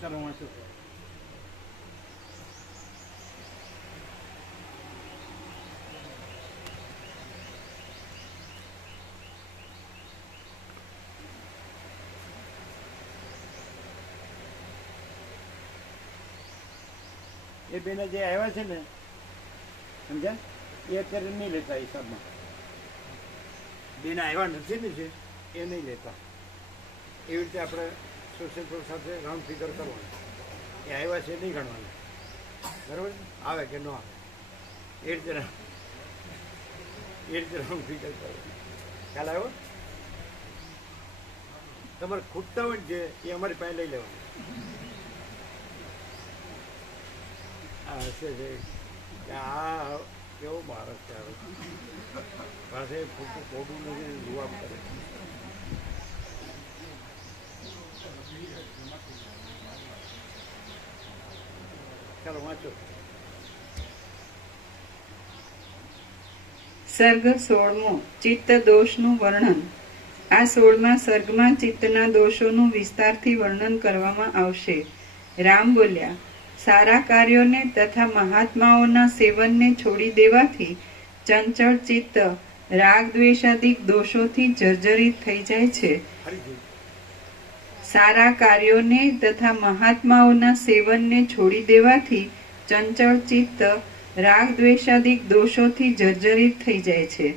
ચાલો વાંચો. એ બેને જે આવ્યા છે ને સમજ્યા, એ અત્યારે નહીં લેતા હિસાબમાં. બેને આવ્યા નથી ને છે એ નહીં લેતા. એવી રીતે આપણે સોશિયલ વર્ક સાથે રાઉન્ડ ફિગર કરવાનું. એ આવ્યા છે નહીં ગણવાનું, બરાબર? આવે કે ન આવે એ રીતે રાઉન્ડ ફિગર કરવાનું. ખ્યાલ આવ્યો? તમારે ખૂટતા હોય ને એ અમારી પાસે લઈ લેવાનું. હશે છે કે આ કેવો માણસ છે, પાસે ખોટું નથી જવાબ કરે. ચાલો વાંચો. સર્ગ 16મો ચિત્ત દોષનું વર્ણન. આ 16મા સર્ગમાં ચિત્તના દોષોનું વિસ્તારથી વર્ણન કરવામાં આવશે. રામ બોલ્યા, સારા કાર્યોને તથા મહાત્માઓના સેવનને છોડી દેવાથી ચંચળ ચિત્ત રાગ દ્વેષાદિક દોષોથી જર્જરિત થઈ જાય છે. સારા કાર્યોને તથા મહાત્માઓના સેવનને છોડી દેવાથી ચંચળ ચિત્ત રાગ દ્વેષાદિક દોષોથી જર્જરિત થઈ જાય છે.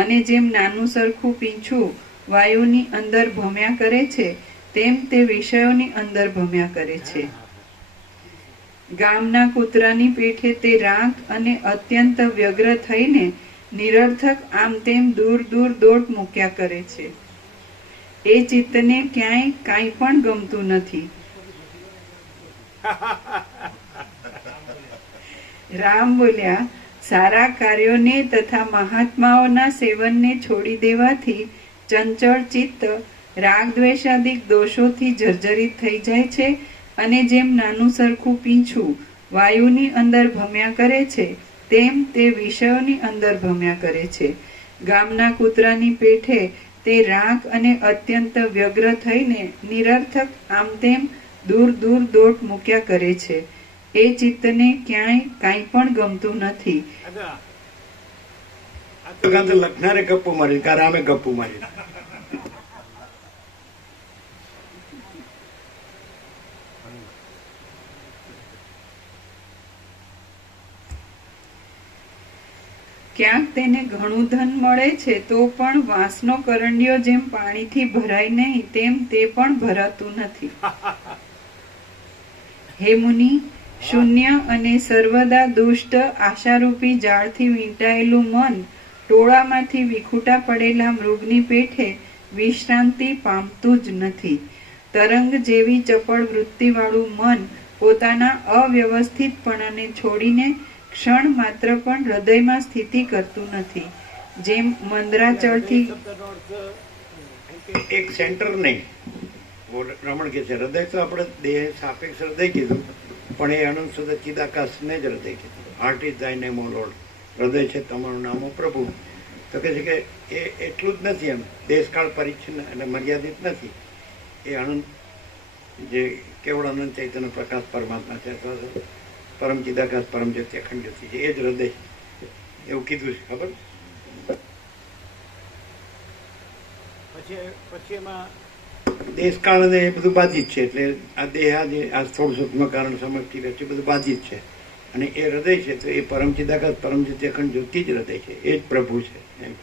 અને જેમ નાનું સરખું પીંછું વાયુની અંદર ભમ્યા કરે છે, તેમ તે વિષયોની અંદર ભમ્યા કરે છે. ગામના કૂતરાની પેઠે તે રાખ અને અત્યંત વ્યગ્ર થઈને નિરર્થક આમ તેમ દૂર દૂર દોટ મૂક્યા કરે છે. એ ચિત્તને ક્યાંય કાંઈ પણ ગમતું નથી. રામ બોલ્યા, સારા કાર્યોને તથા મહાત્માઓના સેવનને છોડી દેવાથી ચંચળ ચિત્ત રાગ દ્વેષાદિક દોષોથી જર્જરિત થઈ જાય છે. અને જેમ નાનું સરખું પીંછું વાયુની અંદર ભમ્યા કરે છે, તેમ તે વિષયોની અંદર ભમ્યા કરે છે. ગામના કૂતરાની પેઠે તે રાખ અને અત્યંત વ્યગ્ર થઈને નિરર્થક આમ તેમ દૂર દૂર દોટ મૂક્યા કરે છે. એ ચિત્તને ક્યાંય કાંઈ પણ ગમતું નથી. લખનારે ગપ્પુ મારી, રામે ગપ્પુ મારી. ક્યાંક તેને ઘણું ધન મળે છે તો પણ વાંસનો કરંડિયો જેમ પાણીથી ભરાય નહીં, તેમ તે પણ ભરાતું નથી. હે મુનિ, શૂન્ય અને સર્વદા દુષ્ટ આશારૂપી જાળથી વીંટાયેલું મન ટોળામાંથી વિખૂટા પડેલા મૃગની પેઠે વિશ્રાંતિ પામતું જ નથી. તરંગ જેવી ચપળ વૃત્તિવાળું મન પોતાના અવ્યવસ્થિતપણાને છોડીને ક્ષણ માત્ર પણ હૃદયમાં સ્થિતિ કરતું નથી. જેમ મંદરાચળથી એક સેન્ટર નહીં. રમણ કે છે હૃદય તો આપણે દેહ સાપેક્ષ હૃદય કીધું, પણ એ અનંત સદા ચિદાકાશને જ હૃદય કીધું. હાર્ટ ઇઝ થાય નેમ ઓ લોર્ડ. હૃદય છે તમારું નામ ઓ પ્રભુ. તો કે છે કે એ એટલું જ નથી, એમ દેશકાળ પરિચ્છિન્ન અને મર્યાદિત નથી. એ અનંત જે કેવળ અનંત ચૈતન્ય પ્રકાશ પરમાત્મા છે, અથવા પરમ ચિદાકાશ પરમ જ્યોતિ અખંડ જ્યોતિ છે, એ જ હૃદય એવું કીધું છે. ખબર? પછી એમાં દેશકાળ ને એ બધું બાધિત છે. એટલે આ દેહ આ સ્થળ સૂક્ષ્મ કારણ સમષ્ટિ વચ્ચે બધું બાધિત છે. અને એ હૃદય છે તો એ પરમ ચિદાકાશ પરમ જ્યોતિ અખંડ જ્યોતિ જ હૃદય છે, એ જ પ્રભુ છે. એમ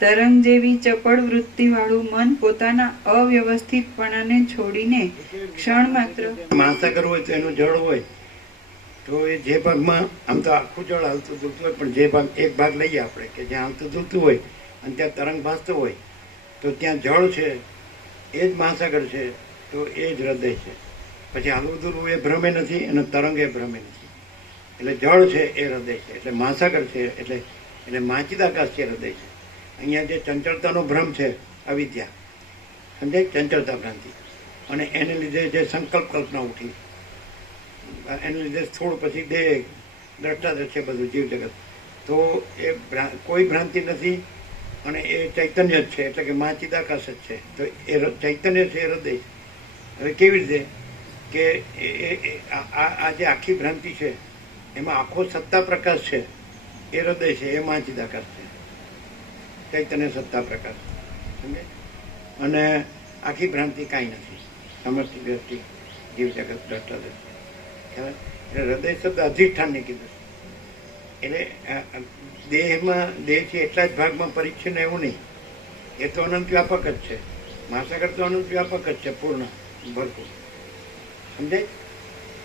તરંગ જેવી ચપળ વૃત્તિવાળું મન પોતાના અવ્યવસ્થિતપણાને છોડીને ક્ષણ માત્ર મહાસાગર હોય તો એનું જળ હોય તો એ જે ભાગમાં આમ તો આખું જળ હાલતું ધૂલતું હોય, પણ જે ભાગ એક ભાગ લઈએ આપણે કે જ્યાં હાલતું ધૂલતું હોય અને ત્યાં તરંગ ભાસતો હોય, તો ત્યાં જળ છે એ જ મહાસાગર છે, તો એ જ હૃદય છે. પછી હાલવું ધૂલવું એ ભ્રમે નથી અને તરંગ એ ભ્રમે નથી. એટલે જળ છે એ હૃદય છે, એટલે મહાસાગર છે, એટલે માચિદાકાશ છે હૃદય છે. અહીંયા જે ચંચળતાનો ભ્રમ છે અવિદ્યા, સમજાય, ચંચળતા ભ્રાંતિ, અને એને લીધે જે સંકલ્પ કલ્પના ઉઠી, એને લીધે સ્થૂળ પછી દેહ દ્રષ્ટાદ્રશ્ય બધું જીવ જગત, તો એ કોઈ ભ્રાંતિ નથી અને એ ચૈતન્ય જ છે, એટલે કે મા ચિદાકાશ જ છે. તો એ ચૈતન્ય છે એ હૃદય. હવે કેવી રીતે કે આ જે આખી ભ્રાંતિ છે એમાં આખો સત્તા પ્રકાશ છે એ હૃદય છે, એ મા ચિદાકાશ છે, ચૈતન્ય સત્તા પ્રકાશ, સમજે. અને આખી ભ્રાંતિ કાંઈ નથી, સમષ્ટિ વ્યષ્ટિ જીવ જગત દ્રષ્ટાદ્રશ્ય. એટલે હૃદય શબ્દ અધિષ્ઠાનને કીધું. એટલે દેહમાં દેહ છે એટલા જ ભાગમાં પરિચ્છિન્ન એવું નહીં, એ તો અનંત વ્યાપક જ છે. મહાસાગર તો અનંત વ્યાપક જ છે, પૂર્ણ ભરપૂર, સમજાય.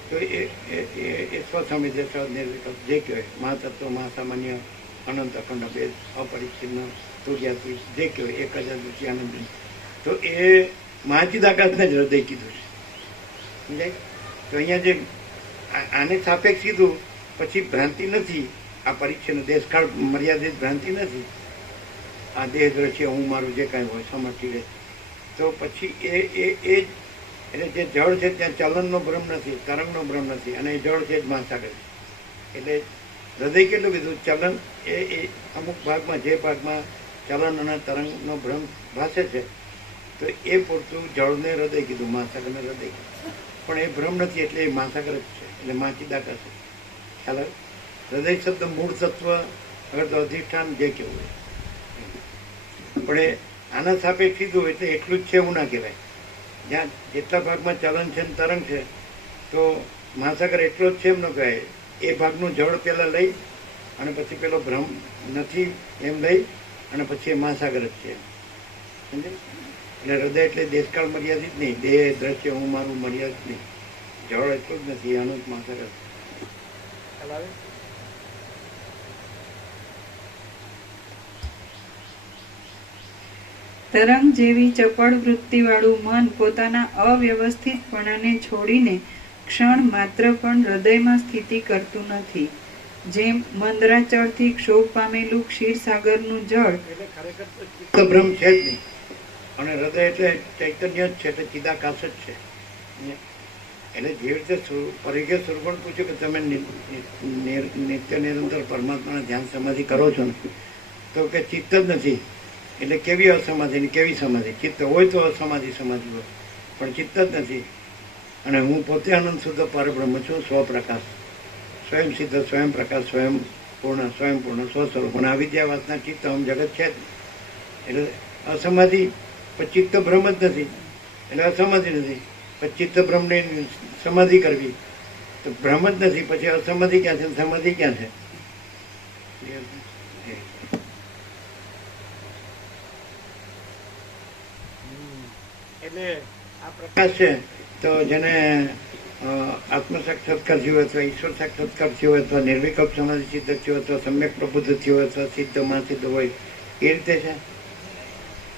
તો એ સ્વસમિત નિર્વિકલ્પ જે કહેવાય, મહાતત્વ મહાસામાન્ય અનંત અખંડ ભેદ અપરિચ્છિન્ન તુર્યાતી જે કહેવાય એક જ અદ્વિતીય આનંદ, તો એ મહાચિદાકાશને જ હૃદય કીધું છે, સમજાય. તો અહીંયા જે આને સાપેક્ષ કીધું, પછી ભ્રાંતિ નથી, આ પરિચ્છિન્ન દેશકાળ મર્યાદિત ભ્રાંતિ નથી, આ દેહ દ્રશ્ય હું મારું જે કાંઈ હોય સમર્થી રહે. તો પછી એ એટલે જે જળ છે ત્યાં ચલનનો ભ્રમ નથી, તરંગનો ભ્રમ નથી, અને એ જળ છે જ મહાસાગર. એટલે હૃદય કેટલું કીધું, ચલન એ અમુક ભાગમાં, જે ભાગમાં ચલન અને તરંગનો ભ્રમ ભાસે છે, તો એ પૂરતું જળને હૃદય કીધું, મહાસાગરને હૃદય કીધું. પણ એ ભ્રમ નથી, એટલે એ મહાસાગર જ છે, એટલે મહાચિદાકાશ છે. ખ્યાલ આવે. હૃદય શબ્દ મૂળ તત્વ, અગર તો અધિષ્ઠાન જે કેવું હોય, પણ એ આના સાપેક્ષ કીધું એટલે એટલું જ છે એવું ના કહેવાય. જ્યાં જેટલા ભાગમાં ચલન છે ને તરંગ છે, તો મહાસાગર એટલો જ છે એમ ન કહેવાય. એ ભાગનું જળ પહેલાં લઈ અને પછી પેલો ભ્રમ નથી એમ લઈ અને પછી એ મહાસાગર જ છે, સમજે. એટલે હૃદય એટલે દેશકાળ મર્યાદિત નહીં, દેહ દ્રશ્ય હું મારું મર્યાદિત નહીં, જળ એટલું જ નથી, અનંત મહાસાગર. ખ્યાલ આવે. તરંગ જેવી ચપળ વૃત્તિવાળું મન પોતાના અવ્યવસ્થિતપણાને છોડીને ક્ષણ માત્ર પણ હૃદયમાં સ્થિતિ કરતું નથી. જેમ મંદરાચળથી ક્ષોભ પામેલું ક્ષીરસાગરનું જળ, એટલે ખરેખર તો ચિત્ત ભ્રમ છે જ નહીં, અને હૃદય એટલે ચૈતન્ય જ છે, એટલે ચિદાકાશ જ છે. એટલે જે રીતે પરિઘે સુરગુણ પૂછ્યું કે તમે નિત્ય નિરંતર પરમાત્માના ધ્યાન સમાધિ કરો છો ને, તો કે ચિત્ત જ નથી. એટલે કેવી અસમાધિ ને કેવી સમાધિ? ચિત્ત હોય તો અસમાધિ સમાધિ હોય, પણ ચિત્ત જ નથી. અને હું પોતે આનંદ શુદ્ધ પરબ્રહ્મ છું, સ્વપ્રકાશ, સ્વયં સિદ્ધ, સ્વયં પ્રકાશ, સ્વયં પૂર્ણ, સ્વસ્વરૂપ. અને અવિદ્યાવાસના ચિત્ત હમ જગત છે જ. એટલે અસમાધિ પણ ચિત્ત ભ્રમ જ નથી, એટલે અસમાધિ નથી. પછી ચિત્ત ભ્રમની સમાધિ કરવી તો ભ્રમ જ નથી, પછી અસમાધિ ક્યાં છે, સમાધિ ક્યાં છે? એટલે આ પ્રકાશ છે, તો જેને આત્મ સાક્ષાત્કાર થયો હોય અથવા ઈશ્વર સાક્ષાત્કાર થયો હોય અથવા નિર્વિકલ્પ સમાધિ સિદ્ધ થયો અથવા સમ્યક પ્રબુદ્ધ થયો હોય અથવા સિદ્ધમાં સિદ્ધ હોય, એ રીતે છે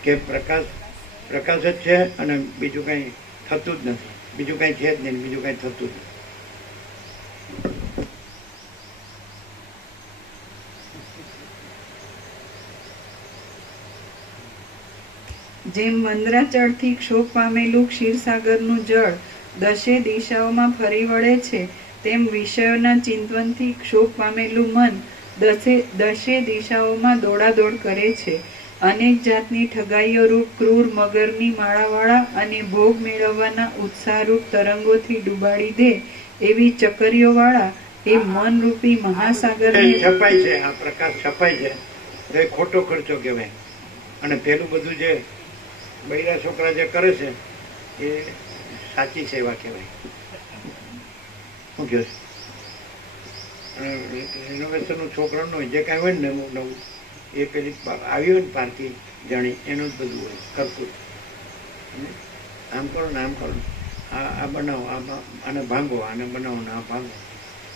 કે પ્રકાશ જ છે અને બીજું કંઈ થતું જ નથી, બીજું કંઈ છે જ નહીં, બીજું કંઈ થતું જ નથી. જેમ મંદરાચળથી ક્ષોભ પામેલું ક્ષીરસાગરનું જળ દશે દિશાઓમાં ફરી વળે છે, તેમ વિષયોના ચિંતનથી ક્ષોભ પામેલું મન દશે દિશાઓમાં દોડાદોડ કરે છે. અનેક જાતની ઠગાઈઓ રૂપ ક્રૂર મગરની માળાવાળા અને ભોગ મેળવવાના ઉત્સાહરૂપ તરંગોથી ડૂબાડી દે એવી ચકરીઓવાળા એ મનરૂપી મહાસાગરને છપાય છે. આ પ્રકાશ છપાય છે તો એ ખોટો ખર્ચો કહેવાય. અને પેલું બધું જે બૈરા છોકરા જે કરે છે એ સાચી સેવા કહેવાય. શું કહે છે? રિનોવેશનનું છોકરાનું હોય જે કાંઈ હોય ને નવું નવું, એ પેલી આવી હોય ને પારકી જાણી એનું જ બધું હોય કરતું. આમ કરો ને આમ કરો, આ બનાવો, આને ભાંગો, આને બનાવો ને આ ભાંગો,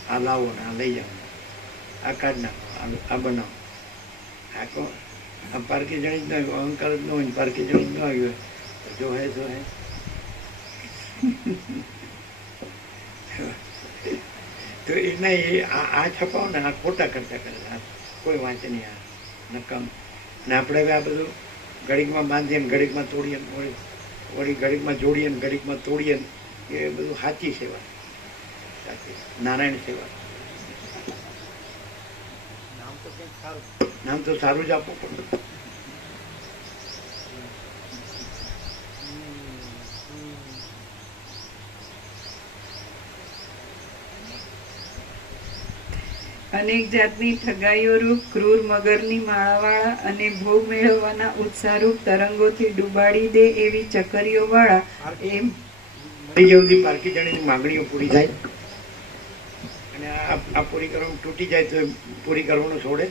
આ લાવો ને આ લઈ જાઓ, આ કાઢ નાખો, આ બનાવો. આ પારકી જણી જ ન આવ્યું, અહંકાર જ ન હોય, પારકી જણી જ ન આવ્યું હોય, જો હે જો હે. તો એના આ છપાવો ને આ ખોટા ખર્ચા કરે, આ કોઈ વાંચે નહીં, આ નકામ. ને આપણે હવે આ બધું ઘડીકમાં બાંધીએ ને ઘડીકમાં તોડીએ ને વળી ઘડીકમાં જોડીએ ને ઘડીકમાં તોડીએ ને એ બધું સાચી સેવા, સાચી નારાયણ સેવા. નામ તો સારું જ આપવું પડે. અનેક જાતની ઠગાઈઓરૂપ ક્રૂર મગરની માળાવાળા અને ભોગ મેળવવાના ઉત્સાહરૂપ તરંગોથી ડૂબાડી દે એવી ચકરીઓવાળા એમ મરી જલ્દી પારકી જણીની માંગણીઓ પૂરી થાય અને આ પૂરી કરવામાં તૂટી જાય તો પૂરી કરવાનું છોડે.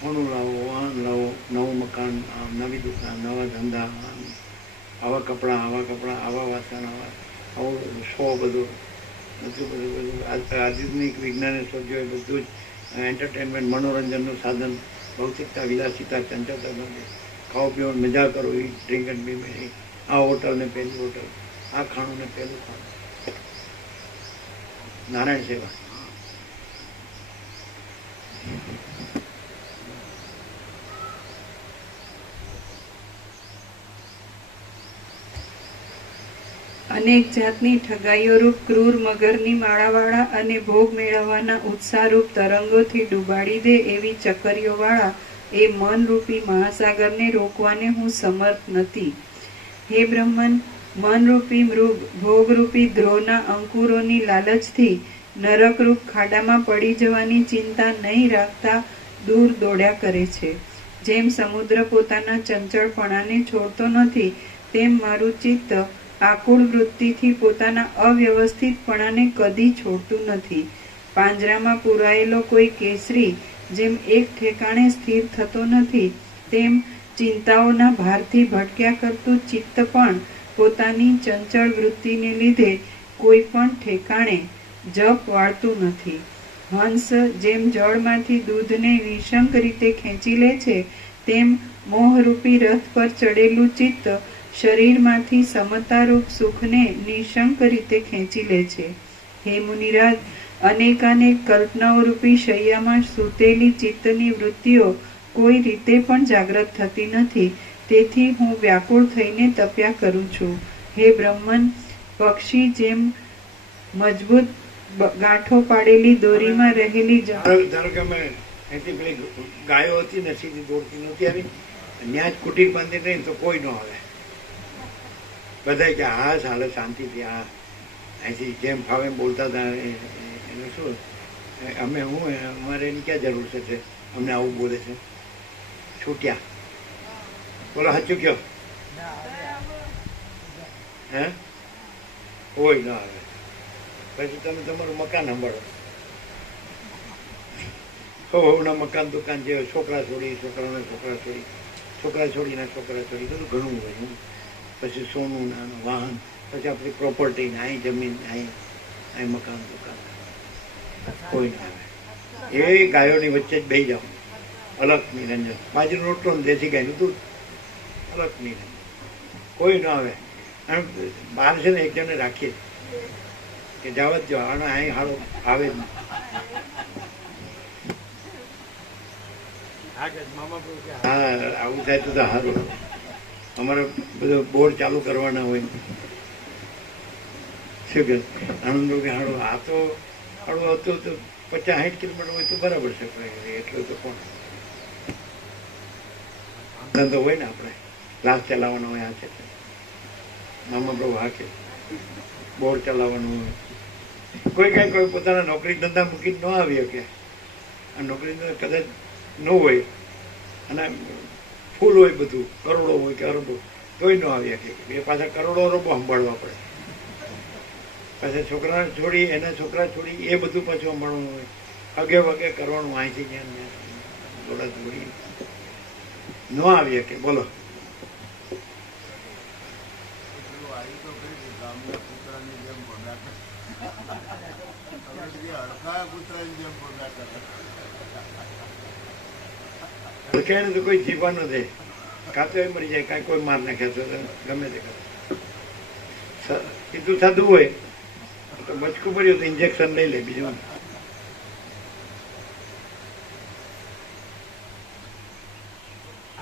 સોનું લાવો, વાહન લાવો, નવું મકાન, નવી દુકાન, નવા ધંધા, આવા કપડાં, આવા વાસણ, આવું શો બધું આધુનિક વિજ્ઞાને શોધ્યું. એ બધું જ એન્ટરટેનમેન્ટ, મનોરંજનનું સાધન, ભૌતિકતા, વિલાસિતા, ચંચળતા બંને, ખાઓ પીવો, મજા કરો, એ ડ્રિંક એન્ડ બી મેરી, આ હોટલ ને પેલી હોટલ, આ ખાણું ને પેલું ખાણું. નારાયણ સેવા. અનેક જાતની ઠગાઈઓરૂપ ક્રૂર મગરની માળાવાળા અને ભોગ મેળવવાના ઉત્સાહરૂપ તરંગોથી ડૂબાડી દે એવી ચકરીઓવાળા એ મનરૂપી મહાસાગરને રોકવાને હું સમર્થ નથી. હે બ્રહ્મન, મનરૂપી મૃગ ભોગરૂપી ધ્રોના અંકુરોની લાલચથી નરકરૂપ ખાડામાં પડી જવાની ચિંતા નહીં રાખતા દૂર દોડ્યા કરે છે. જેમ સમુદ્ર પોતાના ચંચળપણાને છોડતો નથી, તેમ મારું ચિત્ત આકુળ વૃત્તિથી પોતાના અવ્યવસ્થિતપણાને કદી છોડતું નથી. પાંજરામાં પૂરાયેલો કોઈ કેસરી જેમ એક ઠેકાણે સ્થિર થતો નથી, તેમ ચિંતાઓના ભારથી ભટક્યા કરતું ચિત્ત પણ પોતાની ચંચળ વૃત્તિને લીધે કોઈ પણ ઠેકાણે જપ વાળતું નથી. હંસ જેમ જળમાંથી દૂધને નિશંક રીતે ખેંચી લે છે, તેમ મોહરૂપી રથ પર ચડેલું ચિત્ત શરીરમાંથી સમતારૂપ સુખને નિશંક રીતે ખેંચી લે છે. હે મુનિરાજ, અનેકાનેક કલ્પનાઓરૂપી શૈયામાં સૂતેલી ચિત્તની વૃત્તિઓ કોઈ રીતે પણ જાગ્રત થતી નથી. તેથી હું વ્યાકુળ થઈને તપ્યા કરું છું. હે બ્રહ્મન, પક્ષી જેમ મજબૂત ગાંઠો પાડેલી દોરીમાં રહેલી ધારો કે અમે અહીંથી પેલી ગાયો હતી ને સીધી દોડતી નહોતી આવી, ત્યાં જ કુટીર બાંધી નહીં તો કોઈ ન આવે. બધા કે હા ચાલે શાંતિથી, આ અહીંથી જેમ ફાવે એમ બોલતા હતા. એનું શું અમે અમારે એની ક્યાં જરૂર છે? અમને આવું બોલે છે. છૂટ્યા બોલો, સાચું કયો? હે કોઈ ના આવે. પછી તમે તમારું મકાન સંભાળો. હોના મકાન દુકાન જે છોકરા છોડી, છોકરાને છોકરા છોડી, છોકરા છોડીને છોકરા છોડી, બધું ઘણું હોય. પછી સોનું, નાનું વાહન, પછી આપણી પ્રોપર્ટી ને અહીં જમીન, અહીં મકાન દુકાન, કોઈ ના આવે. એ ગાયોની વચ્ચે જ બેસી જાઓ. અલગ નિરંજન, બાજરીનો રોટલો ને દેશી ગાયનું દૂધ, અલગ નિરંજન, કોઈ ન આવે. અને બહાર છે ને એક જણે રાખીએ કે જાવ જ જાઓ, અને અહીં હાલો આવે જ નહીં. હા, આવું થાય તો સારું. અમારે બધો બોર ચાલુ કરવાના હોય. શું કે આનંદ કે હાડો આ તો હાડું હતું તો 50-60 કિલોમીટર હોય તો બરાબર છે. એટલું તો કોણ ધંધો હોય ને, આપણે ક્લાસ ચલાવવાનો હોય. આ છે મામા પ્રભુ હાકે બોર ચલાવવાનું હોય. કોઈ પોતાના નોકરી ધંધા મૂકીને ન આવી શકે. આ નોકરી ધંધા કદાચ ન હોય અને ફૂલ હોય, બધું કરોડો હોય કે અરબો, તોય ન આવી શકે. એ પાછા કરોડો અરબો સંભાળવા પડે. પાછા છોકરા છોડી, એના છોકરા છોડી, એ બધું પાછું સંભાળવાનું હોય. અગે વગે કરવાનું. અહીંથી જ્યાં થોડા છોડી ન આવી શકે. બોલો, હડકાય તો કોઈ જીવવા ન દે. કાં તો એ મરી જાય, કાંઈ કોઈ માર નાખે તો ગમે તે કરે. કીધું થતું હોય તો બચકું પડ્યું તો ઇન્જેક્શન લઈ લે, બીજું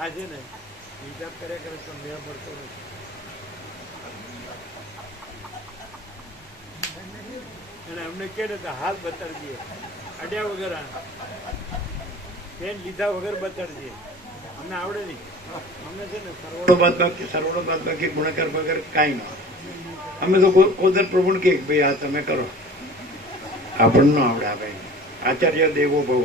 આ છે ને હિસાબ કર્યા કરે તો મેળ પડતો નથી. અને અમને કહે ને તો હાથ બતાડજે, અડ્યા વગર પેન લીધા વગર બતાડજે. અમને આવડે નહીં. અમને છે ને સરવાળો બાદ બાકી ગુણાકાર વગર કાંઈ ના. અમે તો કોદર પ્રભુ કે ભાઈ આ તમે કરો, આપણને ન આવડે. આ ભાઈ આચાર્ય દેવો ભવ.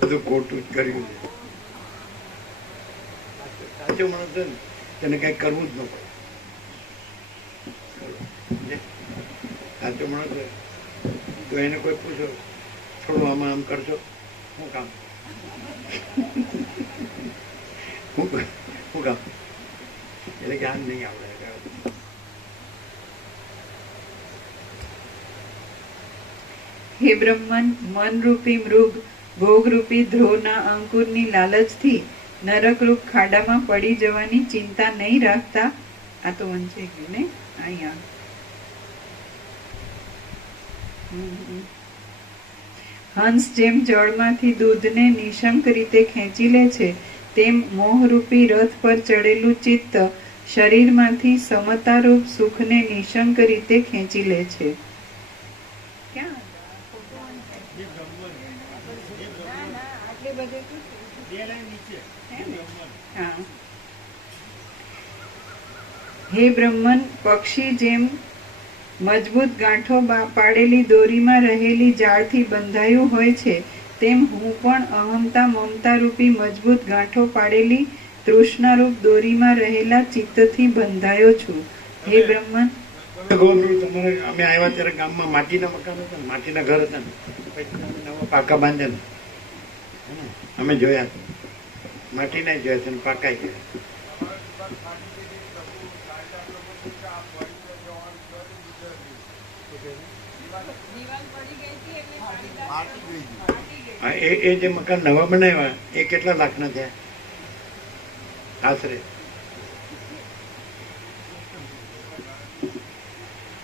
બધું ખોટું જ કર્યું છે. સાચો માણસ છે ને તેને કઈ કરવું જ ન પડે. સાચો માણસ હોય તો એને કોઈ પૂછો, થોડું આમાં આમ કરશો, શું કામ, શું કામ, એટલે કે આમ નહીં આવડે. હે બ્રહ્મન, મનરૂપી મૃગ ભોગરૂપી ધ્રોના અંકુરની લાલચથી નરકરૂપ ખાડામાં પડી જવાની ચિંતા નહીં રાખતા. આ તો વંચાઈ ગયું ને અહીંયા. હંસ જેમ જળમાંથી દૂધને નિશંક રીતે ખેંચી લે છે, તેમ મોહરૂપી રથ પર ચડેલું ચિત્ત શરીરમાંથી સમતારૂપ સુખને નિશંક રીતે ખેંચી લે છે. ક્યાં હે બ્રહ્મન, પક્ષી જેમ મજબૂત ગાંઠો પાડેલી દોરીમાં રહેલી જાળથી બંધાયું હોય છે, તેમ હું પણ અહમતા મમતા રૂપી મજબૂત ગાંઠો પાડેલી તૃષ્ણારૂપ દોરીમાં રહેલા ચિત્તથી બંધાયો છું. હે બ્રહ્મન, તમારે અમે આવ્યા ત્યારે ગામમાં માટીના મકાન હતા, માટીના ઘર હતા ને, નવા પાકા બાંધ્યા ને અમે જોયા. માટીના જોયા છે ને પાકા જોયા. એ જે મકાન નવા બનાવ્યા એ કેટલા લાખના થયા આશરે?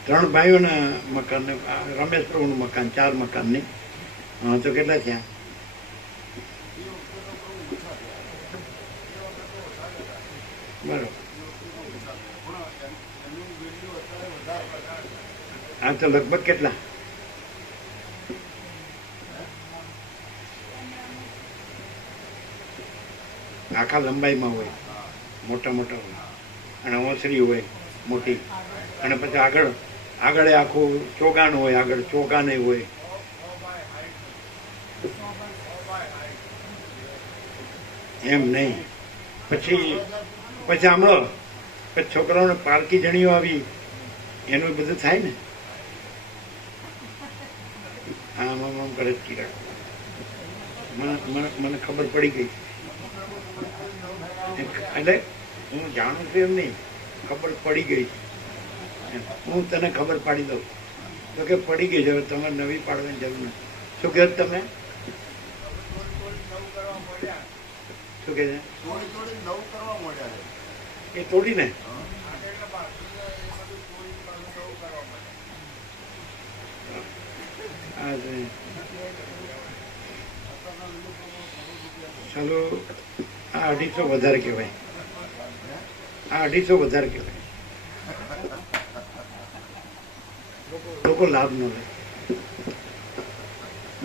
3 ભાઈઓના મકાન, રમેશ પ્રભુનું મકાન, 4 મકાનની. હા, તો કેટલા થયા? બરોબર. આ તો લગભગ કેટલા? આખા લંબાઈમાં હોય, મોટા મોટા હોય, અને ઓસરી હોય મોટી, અને પછી આગળ આખું ચોગાન હોય, આગળ ચોગાને હોય. એમ નહીં. પછી સાંભળો, પછી છોકરાઓને પારકી જણીઓ આવી, એનું બધું થાય ને. આમ આમ આમ કરે ચીરા. મને ખબર પડી ગઈ. એટલે હું જાણું છું એમ નહીં, ખબર પડી ગઈ. હું તને ખબર પાડી દઉં તો કે પડી ગઈ છે, તમારે નવી પાડવાની જરૂર નથી. શું કહે તમે? શું કે છે? એ તોડીને ચાલો. આ 250 વધારે કહેવાય. આ 250 વધારે કહેવાય. લોકો લાભ ન લે.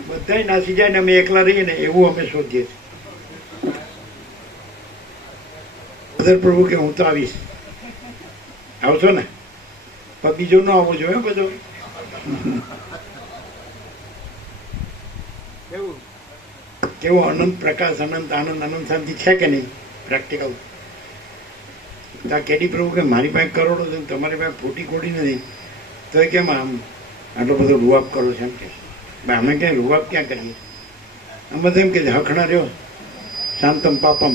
બધાય નાસી જાય ને અમે એકલા રહીએ ને એવું અમે શોધીએ છીએ. પ્રભુ કે હું તો આવીશ. આવશો ને? પણ બીજો ન આવવો જોઈએ બધો. કેવો અનંત પ્રકાશ, અનંત આનંદ, અનંત શાંતિ છે કે નહીં? પ્રેક્ટિકલ. તો આ કેડી પ્રભુ કે મારી પાસે કરોડો છે, તમારી પાસે ફૂટી કોડી નથી, તો એ કેમ આમ આટલો બધો રૂઆબ કરો છે? એમ કે અમે ક્યાંય રૂઆબ ક્યાં કરીએ? અમે તો એમ કે હખણા રહ્યો, શાંતમ પાપમ.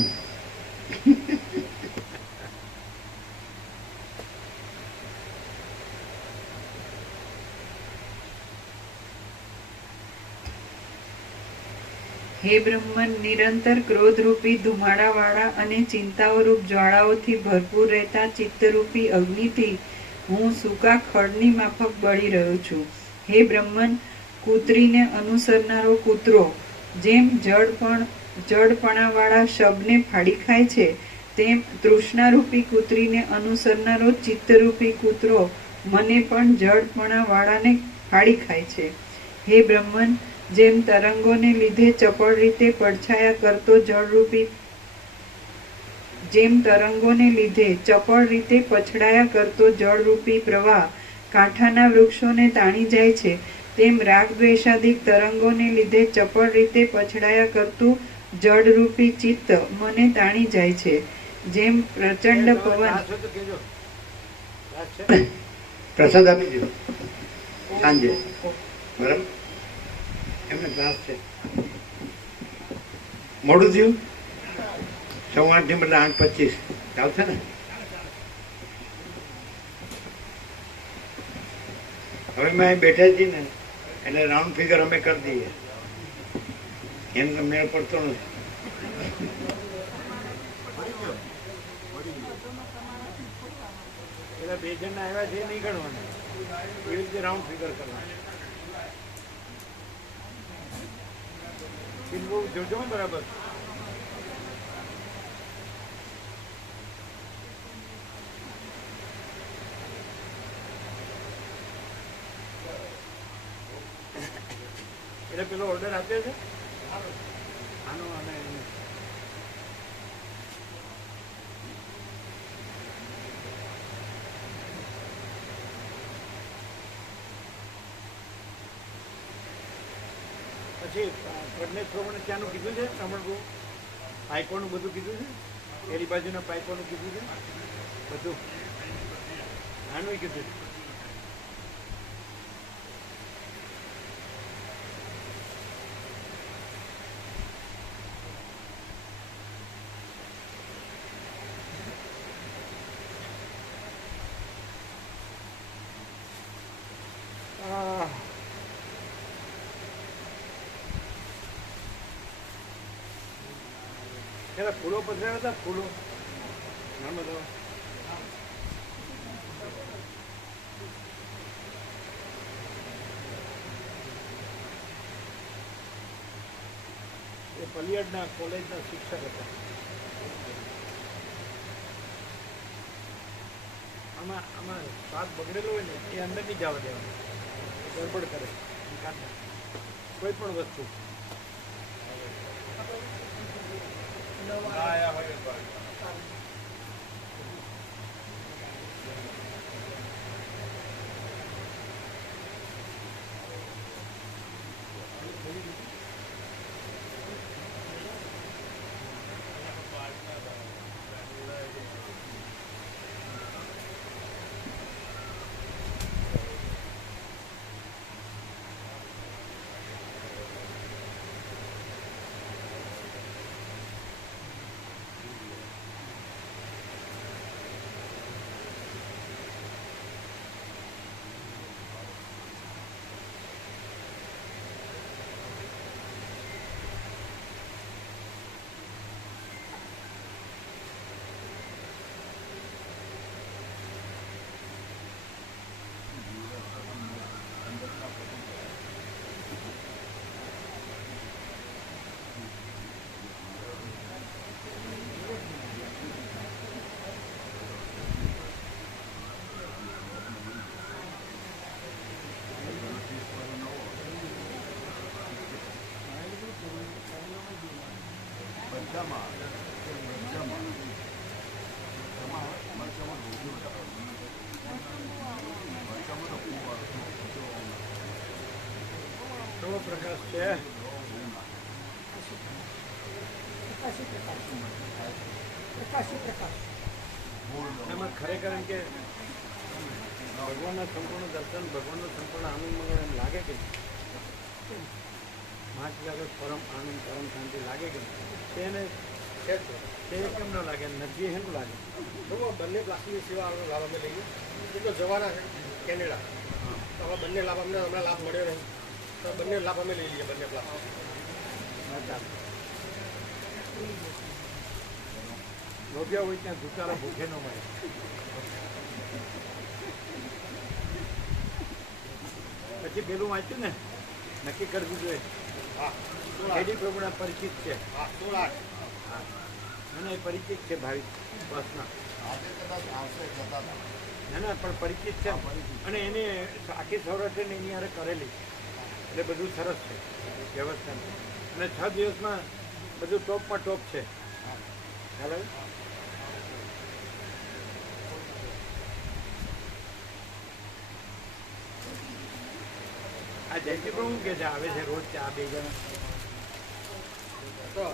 હે બ્રહ્મન, નિરંતર ક્રોધરૂપી ધુમાડાવાળા અને ચિંતાઓરૂપ જ્વાળાઓથી ભરપૂર રહેતા ચિત્તરૂપી અગ્નિથી હું સૂકા ખડની માફક બળી રહ્યો છું. હે બ્રહ્મન, કૂતરીને અનુસરનારો કૂતરો જેમ જડપણાવાળા શબને ફાડી ખાય છે, તેમ તૃષ્ણારૂપી કૂતરીને અનુસરનારો ચિત્તરૂપી કૂતરો મને પણ જડપણાવાળાને ફાડી ખાય છે. હે બ્રહ્મન, જેમ તરંગોને લીધે ચપળ રીતે પડછાયા કરતો જળરૂપી પ્રવાહ કાંઠાના વૃક્ષોને તાણી જાય છે, તેમ રાગ દ્વેષાદિક તરંગોને લીધે ચપળ રીતે પછડાયા કરતું જળરૂપી ચિત્ત મને તાણી જાય છે. જેમ પ્રચંડ પવન પ્રસાદ આપી દો સાંજે, બરાબર? એમને ક્લાસ છે. મોડું થયું, 8:15 ની બદલે 8:25 ચાલશે ને? હવે મેં અહીં બેઠા છીએ ને, એટલે રાઉન્ડ ફિગર અમે કરી દઈએ. એમ તો મેળ પડતો નથી. પેલા 2 જણ આવ્યા છે નહીં ગણવાના, એવી રીતે રાઉન્ડ ફિગર કરવાના. જોજો બરાબર. એટલે પેલો ઓર્ડર આપ્યો છે આનો, અને પછી પ્રજ્ઞેશ પ્રમાણે ત્યાંનું કીધું છે, રમણભુ પાઇપોનું બધું કીધું છે, એની બાજુના પાઇપોનું કીધું છે, બધું આનું કીધું છે. પેલા ફૂલો પધરાવ્યા હતા, ફૂલો નર્મદા એ પલિયાડના કોલેજના શિક્ષક હતા. આમાં સ્વાદ બગડેલો હોય ને એ અંદર નહીં જવા દેવાનો, ગડબડ કરે કોઈ પણ વસ્તુ. કેવો પ્રકાશ છે? એમાં ખરેખર એમ કે ભગવાનના સંપૂર્ણ દર્શન, ભગવાનનો સંપૂર્ણ આનંદ મળે એમ લાગે કે પાંચ લાગે પરમ આનંદ, પરમ શાંતિ લાગે કે તેને તે કેમ ન લાગે? નજીક એમ લાગે. બંને પ્લાસ્ટિકની સેવા લાભ અમે લઈએ, એ તો જવાના છે કેનેડા. તો હવે બંને લાભ અમને હમણાં લાભ મળ્યો નહીં, તો બંને લાભ અમે લઈ લઈએ, બંને પ્લાસ્ટિક. લોભિયા હોય ત્યાં દુકારા ભૂખે ન મળે. પછી પછી પેલું વાંચ્યું ને નક્કી કરી દીધું એ હા કેડી પ્રભુના પરિચિત છે. હા 16 હા અને એ પરિચિત છે ભાવિક બસના. આજે કદાચ આવશે જતા હતા. ના ના પણ પરિચિત છે અને એને આખી સૌરાષ્ટ્રને એની હારે કરેલી એટલે બધું સરસ છે વ્યવસ્થા અને 6 દિવસમાં બધું ટોપમાં ટોપ છે. ખ્યાલ આવે? આ જયંતિ પ્રભુ કે છે આવે છે રોજ ચા 2 જણા. તો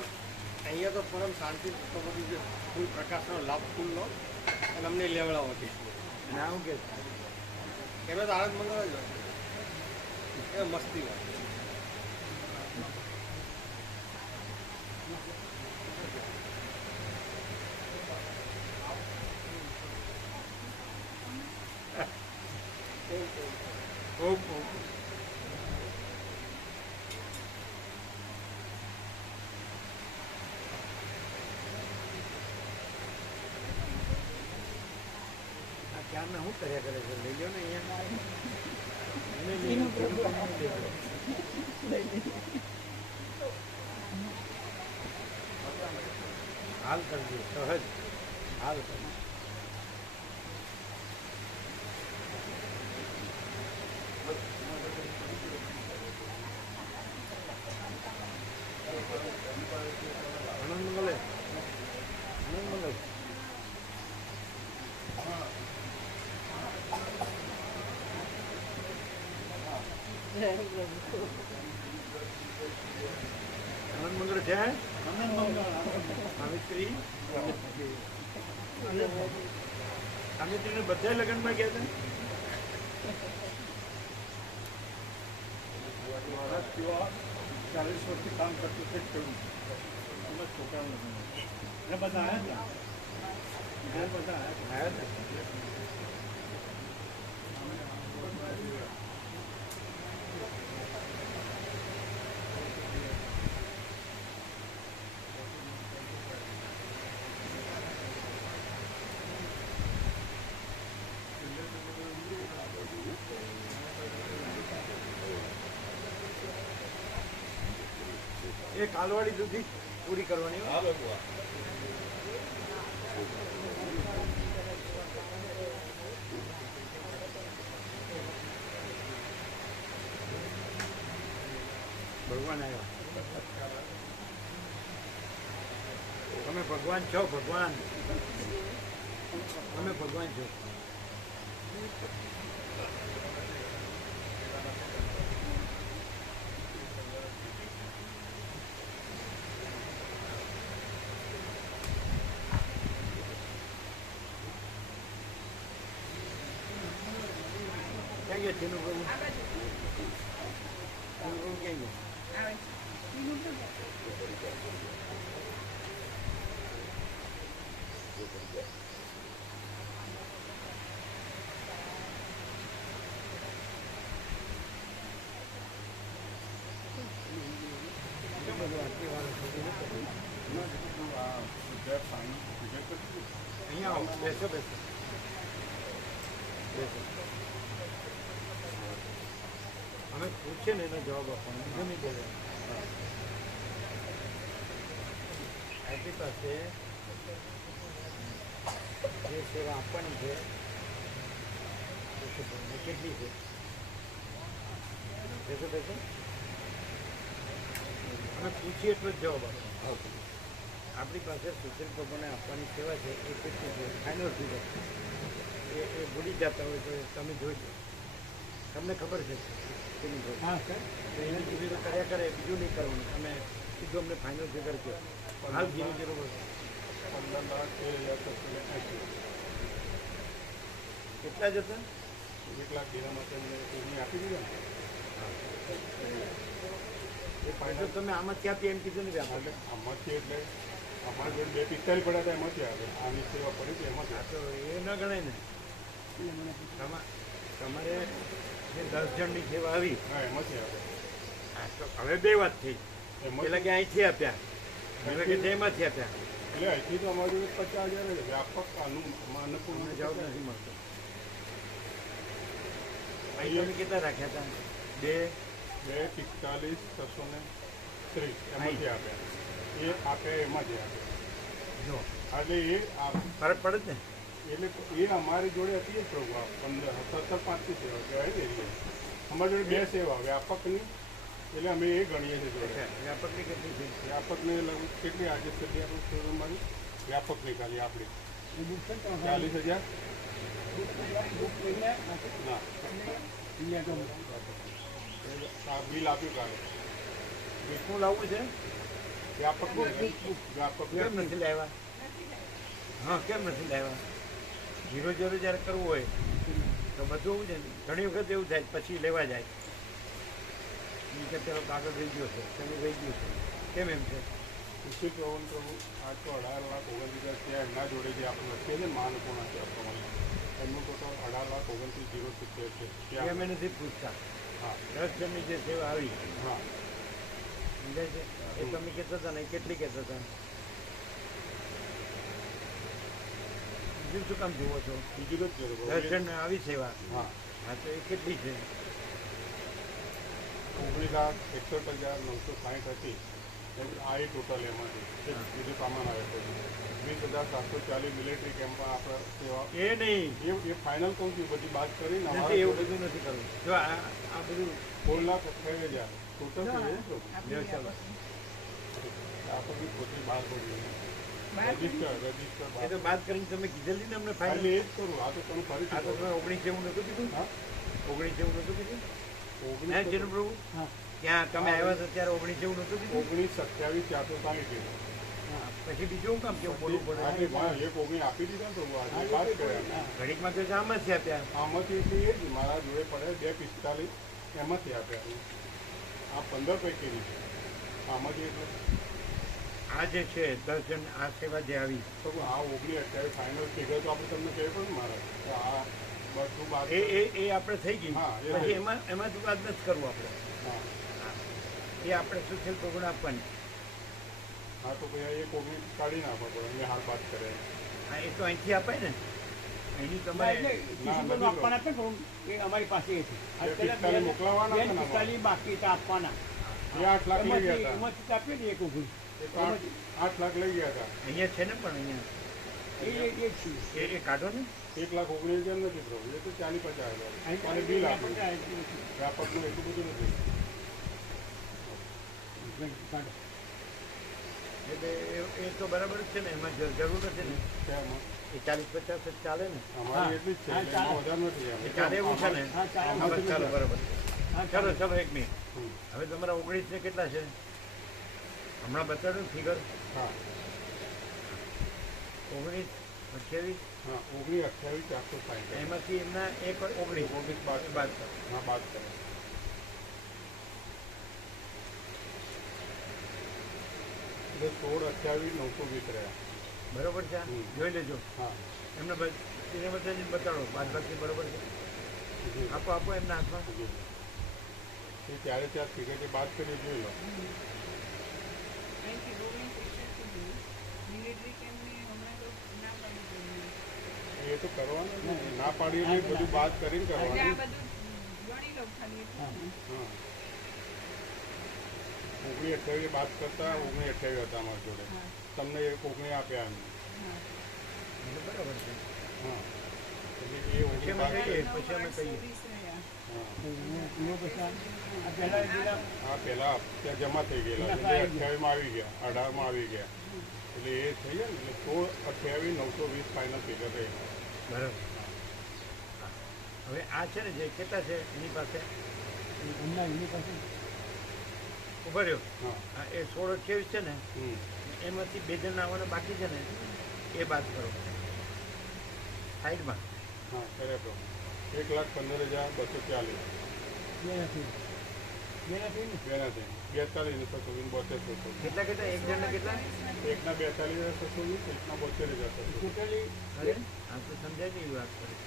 અહીંયા તો પરમ શાંતિ તો બધું છે ફૂલ પ્રકાશનો લાભ ફૂલનો અને અમને લેવડાવો છે અને આવું કે એમાં તો આનંદ મંગળ જ હોય એ મસ્તી હોય. ખૂબ ખૂબ આ ક્યારના શું કર્યા કરે છે લઈ લો ને અહીંયા એને લઈ લો, પેલું કામ નહીં લઈ લો. હાલ કરજો સહજ હાલ કરજો. આનંદ મંગલે આનંદ મંગલ આનંદ મંગળ છે. સાવિત્રી સાવિત્રીને બધા લગ્નમાં ગયા હતા. 40 વર્ષથી કામ કરતું છે ખેડૂત અમે છોકરાનું એટલે બધા આવ્યા હતા બધા આવ્યા હતા. એ કાલવાડી સુધી પૂરી કરવાની હોય. ભગવાન આવ્યા. તમે ભગવાન છો. ભગવાન તમે ભગવાન છો. ક્યાં ગયા તેનું પ્રભુ? તેનું પ્રભુ ક્યાં ગયા? કેમ બધું આટલી વાર સુધી નથી કર્યું? અહીંયા આવો બેસો બેસો બેસો. અમે પૂછીએ ને એનો જવાબ આપવાનો બીજો નહીં બોલે. આપણી પાસે જે સેવા આપવાની છે કેટલી છે? બેસો બેસો. અમે પૂછીએ એટલો જ જવાબ આપો. આપણી પાસે સુશીલ પ્રભુને આપવાની સેવા છે એ કેટલી છે ફાઇનલ ફિગર એ ભૂલી જતા હોય તો તમે જોઈજો. તમને ખબર છે હા સર એને કીધું તો કર્યા કરે બીજું નહીં કરવાનું. તમે સીધું અમને ફાઇનલ ફિગર કહો. હાલ 0-0 15 લાખ 13,80,000 કેટલા જ હતા? 1 લાખ દેવા માટે એમને આપી દીધા એ ફાઇનલ તમે આમાંથી આપી એમ કીધું ને આપણે. આમાંથી એટલે અમારા જોડે 245 પડ્યા હતા એમાંથી આવે આની સેવા પડી હતી એમાંથી હા તો એ ન ગણાય ને. તમારે જે 10 જણની સેવા આવી હા એમાંથી આવે હા તો હવે 2 વાત થઈ. એમાં પેલા કે અહીંથી આપ્યા પેલા કે તેમાંથી આપ્યા. એટલે અહીંથી તો અમારી જોડે 50,000 વ્યાપક અનુકૂળ અમને જવાબ નથી મળતો. અહીં તમે કેટલા રાખ્યા હતા? 2 245 630 એમાંથી આપ્યા એ આપ્યા એમાંથી આપ્યા જો એટલે એ ફરક પડે જ ને. એટલે એ અમારી જોડે હતી જ પ્રભુ આ 17-5 સેવા કહેવાય ને અમારી જોડે 2 સેવા વ્યાપકની એટલે અમે એ ગણીએ છીએ જોડે વ્યાપકની કેટલી છે? વ્યાપકને લગભગ કેટલી આજે સુધી આપણે શોરૂમમાં વ્યાપકની ખાલી આપણી 40,000 ના આ બિલ આપ્યું કાલે શું લાવવું છે? વ્યાપક કેમ નથી લાવ્યા? હા, કેમ નથી લાવ્યા? 0-0 જ્યારે કરવું હોય તો બધું છે ને ઘણી વખત એવું થાય પછી લેવા જાય એ કે પેલો કાગળ રહી ગયો છે, પેલું રહી ગયું છે. કેમ એમ છે? કૃષિ પ્રવણ પ્રભુ આ તો 18,29,000 ત્યાં એમના જોડે જે આપણે લખીએ છીએ માનપૂર્ણ છે પ્રમાણે એમનું ટોટલ 18,29,070 છે એ ત્યાં અમે નથી પૂછતા. હા 10 જણની જે સેવા આવી હા સમજાય છે એ તમે કહેતા હતા ને એ કેટલી કહેતા હતા? બીજું શું કામ જુઓ છો? બીજું જ 10 જણ આવી સેવા. હા હા, તો એ કેટલી છે? 19,61,960 હતી આ એ ટોટલ એમાંથી બીજું સામાન આવે છે 20,740 મિલિટરી કેમ્પમાં આપણે સેવા એ નહીં, એ ફાઇનલ કહું છું બધી બાદ કરીને નથી એવું બધું નથી કરવું. જો આ બધું 16,28,000 ટોટલ છે લ્યો ચાલો. આ તો બી પોતે બહાર પડી રજીસ્ટર એ તો બાદ કરીને તમે કીધેલી ને અમને એટલે ફાઇનલ. એ જ કરું આ તો તમે આ તો ફરીથી તમે 19 જેવું નતું કીધું? હા 19 જેવું નતું કીધું? હે 19 જેનું પ્રભુ ત્યાં તમે આવ્યા હતા ત્યારે 19 જેવું નતું કીધું? 19,27,460 પછી બીજું કામ કેવું બોલવું પડે? એક 19 આપી દીધા ને તો આજે વાત કર્યા ઘડીકમાં તો આમ જ છે આપ્યા. આમાંથી એટલે એ જ મારા જોડે પડે 2,45 એમાંથી આપ્યા આ 15 પૈકીની છે આમાંથી એટલે આ જે છે 10 જણ આ સેવા જે આવી તો આ 19,28 ફાઇનલ ફિગર તો આપણે તમને કહ્યું પણ મારા કે આ બધું બાદ એ આપણે થઈ ગઈ. હા, એ પછી થઈ. એમાંથી બાદ નથી કરવું આપણે. હા એ આપણે સુશીલ પ્રભુને આપવાની. હા તો ભાઈ એક 19 કાઢી નાખો પડે એને હાલ બાદ કરે હા, એ તો અહીંથી અપાય ને. અહીંની તમારે આપવાના છે ને એ અમારી પાસે છે એ 45 મોકલાવાના હતા ને અમારે. 45 બાકી તો આપવાના એ 8 લાખ લઈ ગયા હતા એમાંથી આપીએ ને એક ઉભી એ તો 8 લાખ લઈ ગયા હતા અહીંયા છે ને પણ અહીંયા એ છીએ એ કાઢો ને. 1,19,000 નથી પ્રભુ એ તો 40-50,000 અને બિલ આપ્યું વ્યાપકનું એટલું બધું નથી એટલે એ તો બરાબર જ છે ને, એમાં જરૂર નથી ને. શેમાં? એ 40-50 જ ચાલે ને. અમારી એટલી જ છે એટલે એમાં વધારે નથી એમ. એ ચાલે એવું છે ને. હા, ચાલે. હા, બસ ચાલો બરાબર. હા, ચાલો ચાલો એક મિનિટ. હમ. હવે તમારા 19 ને કેટલા છે હમણાં બતાડ્યું ફિગર? હા 19, 28. હા 19,28,460 એમાંથી એમના એક 19 બાદ બાદ કરો. હા બાદ કરે એટલે 16,28,920 રહ્યા બરોબર છે? હમ. જોઈ લેજો હા એમને એને બધાને બતાડો બાદ બાકી બરોબર છે. જી. આપો આપો એમના હાથમાં. જી. એ ત્યારે ત્યાં ફિગર જે બાદ કરી જોઈ લો અહીંથી ગોવિંદ કૃષ્ણ સુધી મિલિટરી કેમ્પની હમણાં તો ના પાડી દીધી. એ તો કરવાનું જ ને. ના પાડી એટલે બધું બાદ કરીને એટલે આ કરવાનું બધું ગણી લો ખાલી એટલું જ ને. હા 19,28 બાદ કરતા 19,28 હતા અમારી જોડે હા. તમને 19 આપ્યા એમ હા. એટલે બરાબર છે. હા એટલે એ પછી 19 અમે બાદ કહીએ, કરે. પછી અમે કહીએ. 20 રહ્યા. હા આ પહેલા પેલા આ પહેલા ત્યાં જમા થઈ ગયેલા એટલે 28માં આવી ગયા 18માં આવી ગયા એટલે એ થઈ ગયા ને એટલે 16,28,920 ફાઇનલ ફિગર રહી બરાબર. હા. હવે આ છે ને જે કેટલા છે એની પાસે એમની પાસે ઉભા રહ્યો. હા હા, એ 16-28 છે ને હમ એમાંથી 2 જણ આવવાના બાકી છે ને એ બાદ કરો સાઈડમાં. હા કરે તો 1,15,240 બે નથી ને બેના થઈ 42,672 કેટલા કેટલા એક જણના કેટલા? એકના 42,620 એકના 72,620 ટોટલી અરે આ તો સમજાય નહીં એવી વાત કરી.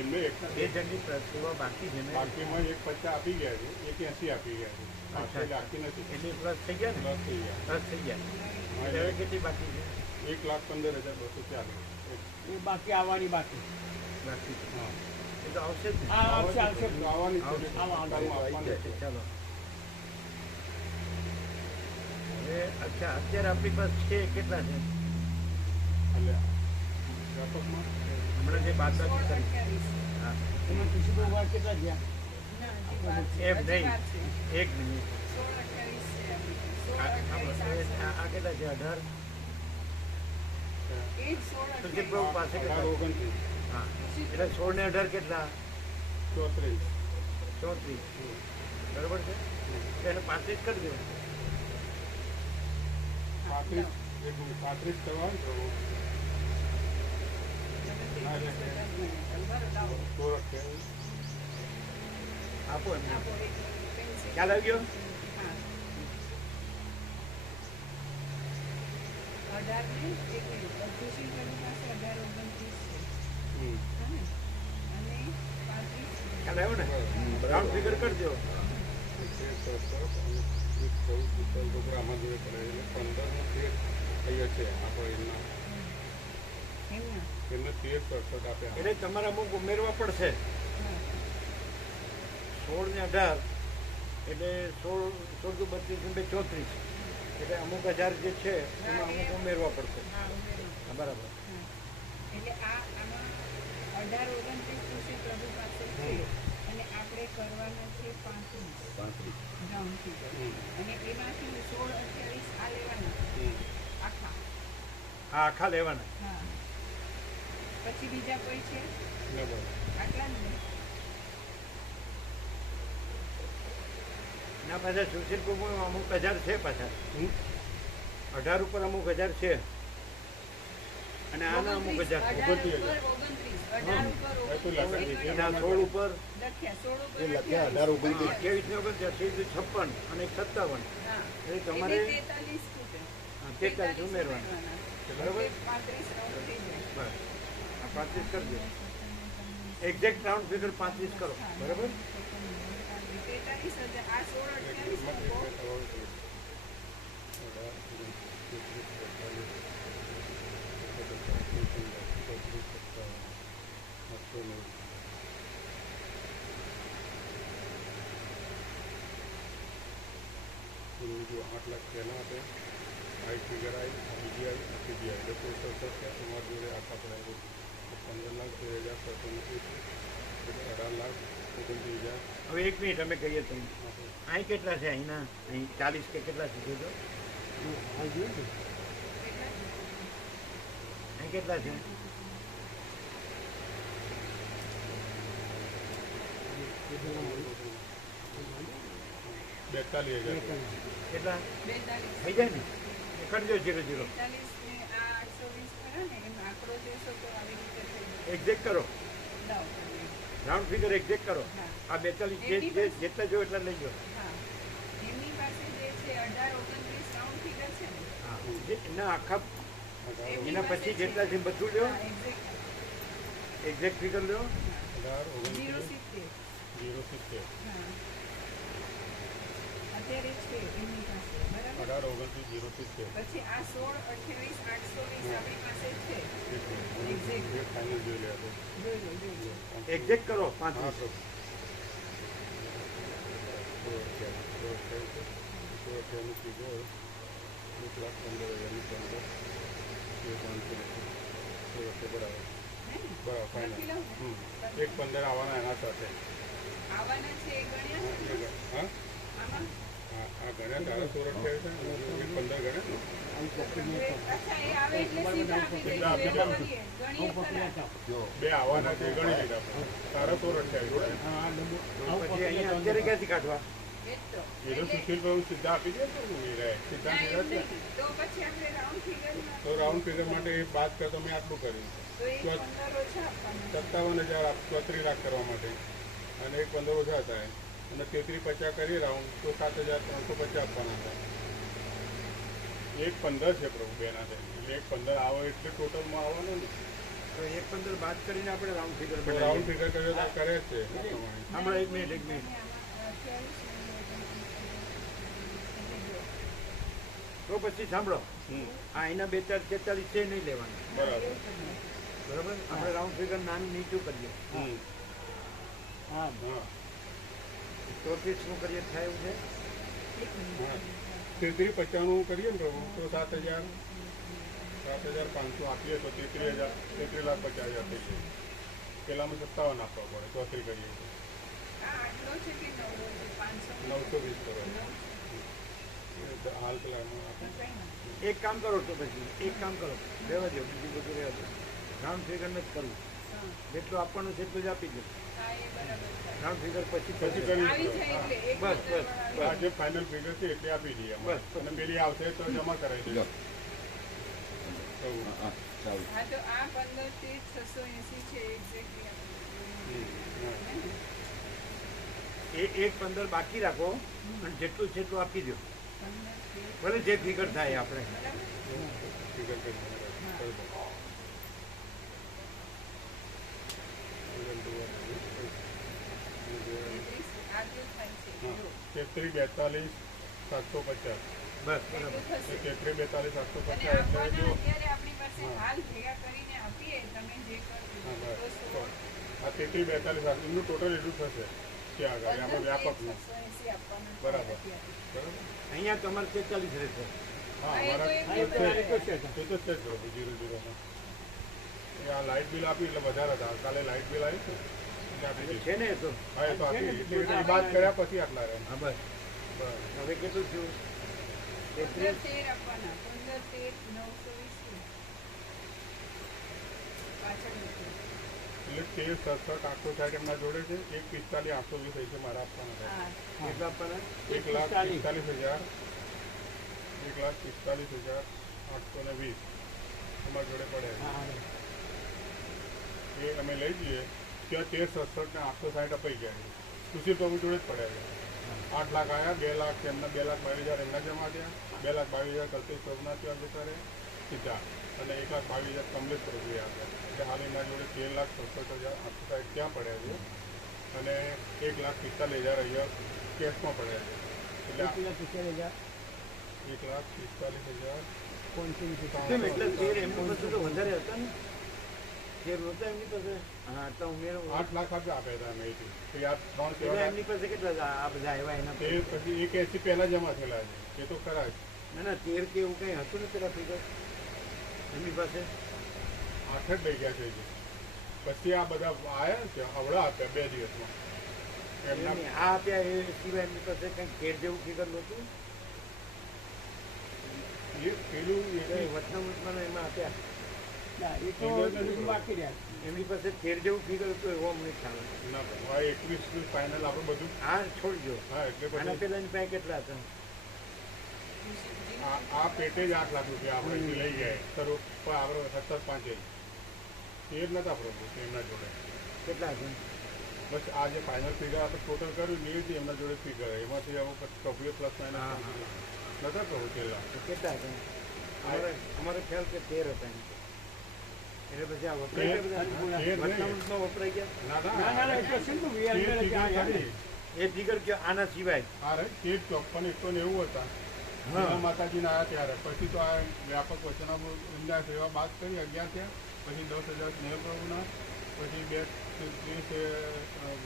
એમને એકના 2 જણની સેવા બાકી છે ને બાકીમાં 1,50 આપી ગયા છે 1,80 આપી ગયા છે બાકી બાકી નથી એટલે પ્લસ થઈ ગયા ને? પ્લસ થઈ ગયા પ્લસ થઈ ગયા. એટલે હવે કેટલી બાકી છે? 1,15,240 એ બાકી આવવાની બાકી બાકી છે. હા એ તો આવશે જ ને. હા આવશે આવશે તો આવવાની જ આવશે. છે. આવો, આવો, ટાઈમ આવી આપવાનો જશે. છે. ચાલો હવે અચ્છા અત્યારે આપણી પાસે છે કેટલા છે એટલે વ્યાપકમાં હમણાં જે બાદ સોળ, કરી 28. હા એમાં ખુશીબા વાર કેટલા થયા ના, હજી વાર છે. એમ હજી નહીં વાર છે. એક મિનિટ 16, 28 છે આપણી પાસે. 16, 28, આ કેટલા છે 18 એ જ 16, તો જે 28. પ્રભુ પાસે કેટલા 29 હા એટલે 16 ને 18 કેટલા 34 34 બરોબર છે તો એને 35 કરી દો 35 એક મિનિટ 35 કરવા હોય તો ના રે બરાબર, લાવો. 16 આપો એમને આપો, એક પેન્સિલ. ખ્યાલ આવી ગયો હા. 18 ને એક મિનિટ. સુશીલ પ્રભુ પાસે 18, 29 છે. હમ હા ને? અને 35. ખ્યાલ આવ્યો ને રાઉન્ડ ફિગર કરજો આમાં જોઈએ પડે એટલે 15 નું 13 અહીંયા છે આપણે એમના એમના. એમને 13 67 આપ્યા એટલે તમારે અમુક ઉમેરવા પડશે હા. 16 ને 18 એટલે 16 16 32 ને 34 એટલે અમુક 1000 જે છે એમાં અમુક ઉમેરવા પડશે હા, ઉમેરો. હા, બરાબર હા. એટલે આમાં 18, 29 સુશીલ પ્રભુ પાસે છે અને આપણે કરવાના છે 35 રાઉન્ડ ફિગર. અને એમાંથી 16, 28 આ લેવાના આખા. હા આખા લેવાના હા. પછી બીજા કોઈ છે બરાબર આટલા જ ને? ના પાછા સુશીલ પ્રભુ અમુક 1000 છે પાછા હમ 18 ઉપર અમુક 1000 છે અને આના અમુક 1000 29, 18 ઉપર હા. 29, એના 16 ઉપર લખ્યા 16 ઉપર એ લખ્યા 18, 29. 23 ને 59 અને 57 હા. એટલે તમારે એટલે 43 ખૂટે. 43 ઉમેરવાના બરાબર એટલે 35 રાઉન્ડ થઈ જાય. બસ આ 35 કરજો એક્ઝેક્ટ રાઉન્ડ ફિગર 35 કરો બરાબર 43,000. આ 16, 28 બહુ. જો 8 લાખ પહેલાં આપે હાઈ ફિગર આવી આ બીજી આવી આ ત્રીજી આવી એટલે કોઈ 67 છે તમારી જોડે આખા પડાય 15 લાખ 13,730 એટલે 18 લાખ 29,000 હવે એક મિનિટ અમે કહીએ તમને અહીં કેટલા છે અહીંના અહીં 40 કે કેટલા છે જોજો અહીં કેટલા છે 42,000 કેટલા 42. થઈ જાય ને કરજો 0 0 43 ને આ 820 ખરા ને એમ આંકડો જોશો તો આવી રીતે થઈ જાય. એક્ઝેક્ટ કરો લાવો. રાઉન્ડ ફિગર એક્ઝેક્ટ કરો હા. આ 42 જે જેટલા જો એટલા લઈ જાઓ હા. એમની પાસે જે છે 18, 29 રાઉન્ડ ફિગર છે ને? હા એના આખા એમની એના પાસે પછી જેટલા છે બધું લ્યો હા, exact. એક્ઝેક્ટ ફિગર લ્યો 18 070. 070 હા. અત્યારે છે એમની પાસે બરાબર. 18 29 070 પછી આ 16, 28, 820 આપણી પાસે છે. એક ફાઇનલ જોઈ લે આપણે જોઈ લો. એક્ઝેક્ટ કરો હા 35 નું કીધો 1,15,000 બરાબર બરાબર ફાઇનલ લખી લઉં ને? 1,15 આવવાના એના સાથે આવવાના છે એ ગણ્યા છે ને? હા આમાં? આ ગણ્યા તારા 16 છે 1,15 ગણ્યા અચ્છા, એ આવે એટલે સીધા આપી સીધા આપી દઈશું. દઉં. ગણીએ ખરા. જો બે આવવાના છે એ ગણી લીધા આપણે. તારા 16 જોડે હા આ ડબ્બો પછી અહીંયા અત્યારે ક્યાંથી કાઢવા એ જ તો. એ તો સુશીલ ભાઈ સીધા આપી દે તો એ રહે સીધા ના, સીધા એમ છે નહીં. તો પછી આપણે રાઉન્ડ ફિગરમાં તો રાઉન્ડ ફિગર માટે એ બાદ કર તમે આટલું કર્યું તો એ 15 ઓછા આપવાના. 57,000 34 લાખ કરવા માટે અને 15 ઓછા થાય અને 33 50 કરી રાઉન્ડ તો 7,350 આપવાના હતા 1,15 છે પ્રભુ બેના એટલે 1,15 આવે એટલે ટોટલમાં આવવાનું ને તો 1,15 બાદ કરીને આપણે રાઉન્ડ ફિગર તો રાઉન્ડ ફિગર કર્યો તો કરે જ છે આ પ્રમાણે. હમણાં એક મિનિટ આમાં 28 તો પછી સાંભળો હમ આ એના 42 43 છે નહીં લેવાના બરાબર બરાબર આપણે રાઉન્ડ ફિગર નાનું નીચું કરીએ હમ હા હા 34 નું કરીએ થાય એવું છે. હા 33-95 કરીએ ને પ્રભુ તો 7,500 આપીએ તો 33,50,000 થઈ જાય. પેલામાં 57 આપવા પડે 34 કરીએ તો આ આટલો છે કે 920 કરો એ હાલ પેલામાં આપે. એક કામ કરો તો પછી એક કામ કરો, રહેવા દો, બીજું બધું રહેવા દો. રાઉન્ડ ફિગર નથી કરવું, જેટલું આપવાનું છે એટલું જ આપી દો. રાઉન્ડ ફિગર પછી પછી કરજો. કરી આવી દો. જાય હા. એટલે એક બસ, બસ, પંદર આ જે ફાઇનલ ફિગર છે એટલે આપી દઈએ અમારે. બસ. અને પેલી આવશે તો જમા કરાવી દઈએ. એવું. હા તો આ 15,680 છે એક્ઝેક્ટલી હા. એક 15 બાકી રાખો અને જેટલું છે એટલું આપી દો, ભલે જે ફિગર થાય આપણે. ફિગર કરી દો. આ જે થાય છે જો. 33-42-750. બસ એટલું બરાબર. થશે. 33-42-750 અને એટલે આપવાના જો અત્યારે આપણી પાસે હા. હાલ ભેગા કરીને આપીએ તમે જે કરજો હા, તો બસ. 16 આ 33-42 એમનું ટોટલ એટલું થશે ત્યાં આગળ આપણે વ્યાપકનું 680 આપવાના છે બરાબર. અત્યારે. બરાબર. અહીંયા તમારે 43 રહેશે. હા હા, એ તો અમારા એમ એ જ તો છે જ બરોબર 00 એ આ લાઇટ બિલ આપ્યું એટલે વધારે હતા. કાલે લાઇટ બિલ આવ્યું છે એટલે આપી દીધું. છે ને એ તો. હા એ તો આપી એટલે એ બાદ કર્યા પછી આટલા રહે. હા બસ. બસ. હવે કેટલું થયું? 33. 13 આપવાના 15,13,920 પાછળ મૂકો. એટલે 13-67-860 એમના જોડે છે. 1,45,820 થઈ છે મારા આપવાના છે. હા કેટલા આપવાના? 1,45,000 1,45,820 અમારા જોડે પડે છે. એ અમે લઈ જઈએ ત્યાં 13-67-860 અપાઈ ગયા છે. સુશીલ પ્રભુ જોડે જ પડ્યા છે. 8 લાખ આવ્યા, 2 લાખ એમના 2,22,000 એમના જમા થયા, 2,22,000 કલ્પેશ પ્રભુના ત્યાં જતા રહ્યા સીધા, અને 1,22,000 કમલેશ પ્રભુએ આપ્યા. એટલે હાલ એમના જોડે 13,67,860 ત્યાં પડ્યા છે અને 1,45,000 અહીંયા કેશમાં પડ્યા છે. એટલે 1,45,000 કેમ એટલે 13 એમની પાસે તો વધારે હતા ને? 13 નહોતા એમની પાસે? હા તો ઉમેરો. 8 લાખ આપ્યા હતા અમે અહીંથી. તો આ 3 એટલે સેવા એમની પાસે કેટલા હતા? આ બધા આવ્યા એના તે પછી 1,80 પહેલા જમા થયેલા છે. એ તો ખરા જ. ના ના 13 કે એવું કઈ હતું ને પેલા ફિગર એમની પાસે? 8 જ લઈ ગયા છે હજી. પછી આ બધા આવ્યા ને ત્યાં અવળા આપ્યા 2 દિવસમાં એમના. એમની આ આપ્યા એ સિવાય એમની પાસે કંઈક 13 જેવું ફિગર નહોતું? એ પેલું એટલે વચનામૃતમાં એમાં આપ્યા બાકી રહ્યા એમની પાસે 13 જેવું ફિગર હતું એવો અમને ખ્યાલ નથી. ના પણ આ 21 ફાઇનલ આપણે બધું. હા છોડજો. હા એટલે આના પછી પેલા એની પાસે કેટલા હતા? આ પેટે જ 8 લાખ રૂપિયા આપણે અહીંથી લઈ ગયા ખરું, પણ આપણે 17,500 એ જ નતા પ્રભુ એમના જોડે. કેટલા હતા? બસ આ જે ફાઇનલ ફિગર આપણે ટોટલ કર્યું ને એ જ એમના જોડે ફિગર એમાંથી હવે પ્રભુએ પ્લસ હા, માઇનસ નતા પ્રભુ છેલ્લા. તો કેટલા હતા? અમારો ખ્યાલ કે 13 હતા એમ. એટલે પછી આ વપરાય ગયા બધા? 13 નહીં. વચનામૃતમાં વપરાય ગયા? ના ના ના ના એટલે શું કહું, એ ફિગર ખરી. એ ફિગર કે આના સિવાય? આ રે 13-54-190 હતા. હા. હા માતાજીના આવ્યા ત્યારે પછી તો આ વ્યાપક વચના સેવા બાદ કરી 11 થયા, પછી 10,000 સ્નેહ પ્રભુના, પછી 230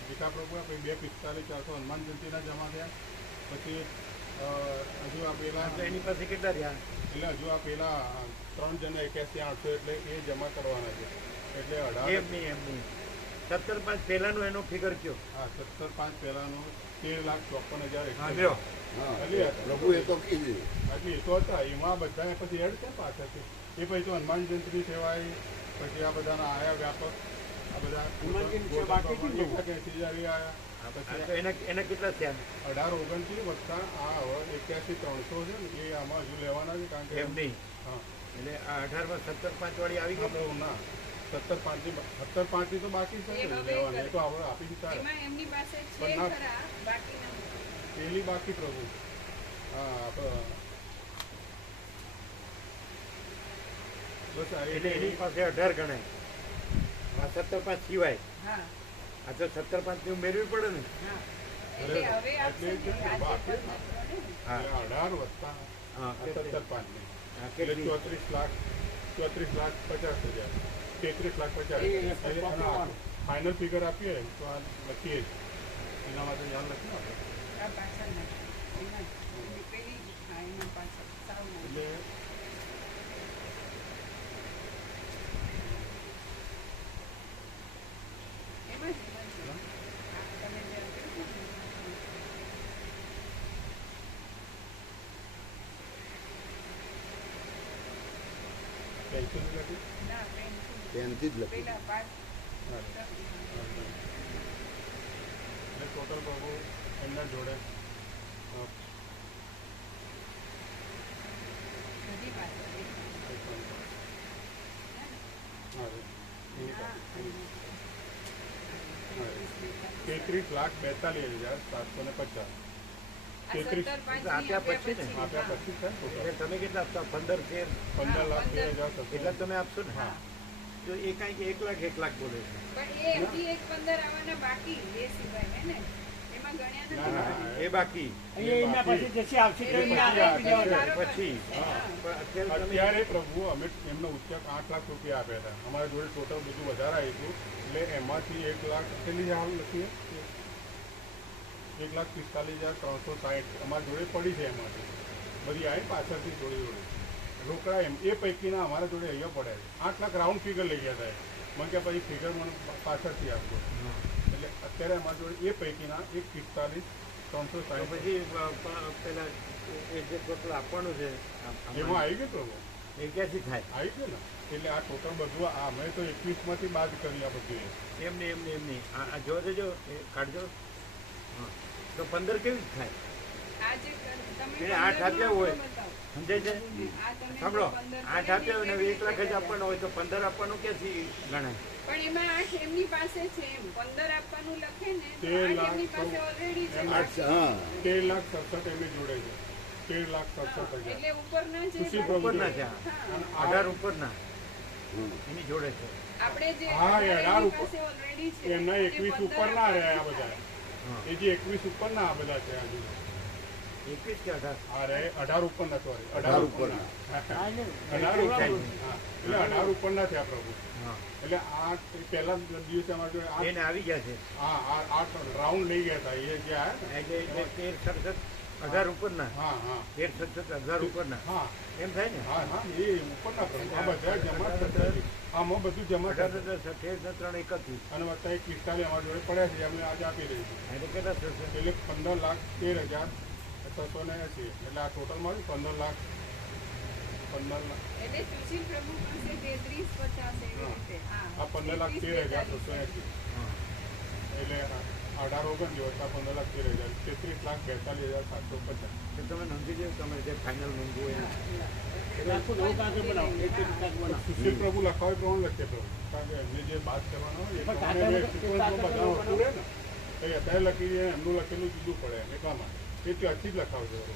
ગીતા પ્રભુના, પછી 245-400 હનુમાન જયંતિના જમા થયા, પછી હજુ આ પેલા તો એની પાસે કેટલા રહ્યા? એટલે હજુ આ પેલા 3 જણા 81-800 એટલે એ જમા કરવાના છે. એટલે 18 એમ નહીં 17,500 પહેલાનું એનો ફિગર કયો? હા 17,500 પહેલાનો 13,54,000 હા લ્યો. પ્રભુ એ તો કીધું બાકી એ તો હતા એમાં બધા પછી એડ ક્યાં પાછળથી એ પછી તો હનુમાન જયંતિની સેવા આવી, પછી આ બધાના આયા વ્યાપક આ બધા હનુમાન જયંતી સેવા બાકી હતી ને? 1,80,000 આયા, હા, તો પછી એના કેટલા થયા? 18-29 વત્તા આ હવે 81-300 છે ને એ આમાં હજુ લેવાના છે કારણ કે એમ નહીં. હા એટલે આ 18માં 17,500 વાળી આવી ગઈ? આપણે એવું ના 17,500 તો બાકી છે એ ને હવે લેવાની, એ કરે. તો આપણે આપી દીધા. એમાં એમની પાસે છે પણ ના- ખરા બાકી નથી. પેલી બાકી પ્રભુ. હા આપણે બસ આ એટલે એની પાસે 18 ગણાય. આ 17,500 સિવાય. હા આ તો 17,500 ની ઉમેરવી પડે ને? હા એટલે હવે આપશે એટલે ને, આજે બાકી પણ નથી ને. હા. 18 વત્તા હા, 17,500 હા, એટલે કેટલી? 34,50,000 33,50,000 એ એટલે પપ્પા ફાઇનલ ફિગર આપીએ તો આ લખીએ જ. એના માટે યાદ લખીએ આપણે. આ પાછળ નાખો. એમાં જ. પેલી હા એમાં પાછળ સાવ નાખો. એટલે એમાં જ હા, તમે જે આપ્યું ને. પેન્સિલ લખી. ના પેન્સિલ પેનથી જ લખી પેલા પાછ હા. એટલે ટોટલ પ્રભુ એમના જોડે બધી પાછળ એક. હા, એની હા, પાસે. હા. 33,42,750. આ 33 17 પાંચ આપ્યા પછી ને? આપ્યા પછી થાય એટલે ટોટલ તમે કેટલા આપશો? 15 15,13,700. એટલા તમે આપશો ને? હા. તો એ કાંઈક 1 લાખ બોલે છે. પણ એ હજી એક 15 આવવાના બાકી એ સિવાય હે ને એમાં ગણ્યા નથી. ના, ના, એ બાકી અહીંયા એના પછી જશે આવશે એ ત્યારે આપણે આપી બીજા દેવાના. બરોબર પછી છે. હા. પણ અત્યારે તમે અત્યારે પ્રભુ અમે એમનો ઉચ્ચક 8 લાખ રૂપિયા આપ્યા હતા. અમારા જોડે ટોટલ બધું વધારે આવ્યું હતું. એટલે એમાંથી 1 લાખ કેટલી જ હાલ લખીએ 1,45,360 અમારા જોડે પડી છે. એમાંથી બધી આવી પાછળથી જોડી જોડી રોકડા એમ એ પૈકીના અમારા જોડે અહીંયા પડે છે. 8 લાખ રાઉન્ડ ફિગર લઈ ગયા હતા. મને કે પછી ફિગર મને પાછળથી આપો. એટલે અત્યારે અમારા જોડે એ પૈકીના 1,45,360 પછી પેલા એ જે ટોટલ આપવાનું છે એમાં આવી ગયું પ્રભુ. એ ક્યાંથી થાય? આવી ગયું ને. એટલે આ ટોટલ બધું આ અમે તો 21માંથી બાદ કરી આ બધું. એમની આ જોવા દેજો એ કાઢજો. હા તો 15 કેવી રીતે થાય? આ જે તમે એને 8 આપ્યા હોય બતાવો. સમજાય છે? આ તમે સાંભળો, 15 8 આપ્યા હોય ને હવે 1 લાખ જ આપવાનો હોય તો 15 આપવાનું ક્યાંથી ગણાય? પણ એમાં 8 એમની પાસે છે એમ 15 આપવાનું લખે ને તો 13 8 એમની લાખ પાસે ઓલરેડી છે. એમ આઠ હા 13,67,000 એમની જોડે છે. 13,67,000. એટલે ઉપરના જે સુશીલ બાકી- પ્રભુ ઉપરના છે આ. હા. 18 ઉપરના હમ. એની જોડે છે. આપણે જે હા, એ 18 18 એમની ઉપર. પાસે ઓલરેડી છે. એમના જે 21 15 ઉપર ના રહ્યા આ આપવાના બધા. હા એ જે 21 ઉપર ના આ બધા છે હજુ. 21 કે 18? આ રે 18 ઉપર ના સોરી 18 ઉપરના. હા, એટલે 18 ઉપર. થાય. હા, એટલે 18 ઉપર ના થયા પ્રભુ. હા એટલે આ પહેલા દિવસે અમારા જોડે એને આવી ગયા છે આ 8 રાઉન્ડ લઈ ગયા હતા. એ જે આયા ને. એટલે 13, 67, 18 ઉપરના. હા હા 13, 67, 18 ઉપરના હા એમ થાય ને? હા હા એ ઉપરના પ્રભુ. આ બધા જમા થતા. આમાં બધું જમા 18, થતા. 13, 3, 31. અને વત્તા 45 અમારા જોડે પડ્યા છે. અમે આજે આપી રહી છે. એટલે કેટલા થશે? એટલે 15,13,680. એટલે આ ટોટલ માં 15 લાખ. એટલે સુશીલ પ્રભુ પાસે 33, 50 એવી હા. રીતે. હા. આ 15,13,680. હા એટલે 18 ઓગણ જે વત્તા 15,13,000 33,42,750. તો તમે નોંધી લો તમે જે ફાઇનલ નોંધવું હોય હા, એમ. હા. આખું નવું કાગળ બનાવો એક એક કાગળ બનાવો સુશીલ પ્રભુ લખાવે પ્રમાણે લખે પ્રભુ. કારણ કે એમને જે બાદ કરવાનો હોય એ પણ પ્રમાણે કાગળ- સિક્વન્સમાં કાગળ બધાનું હતું રહે ને. બનાવો. તો એ અત્યારે લખી દે એમનું લખેલું જુદું પડે એમ એટલા માટે. એ ત્યાંથી જ લખાવજો પ્રભુ.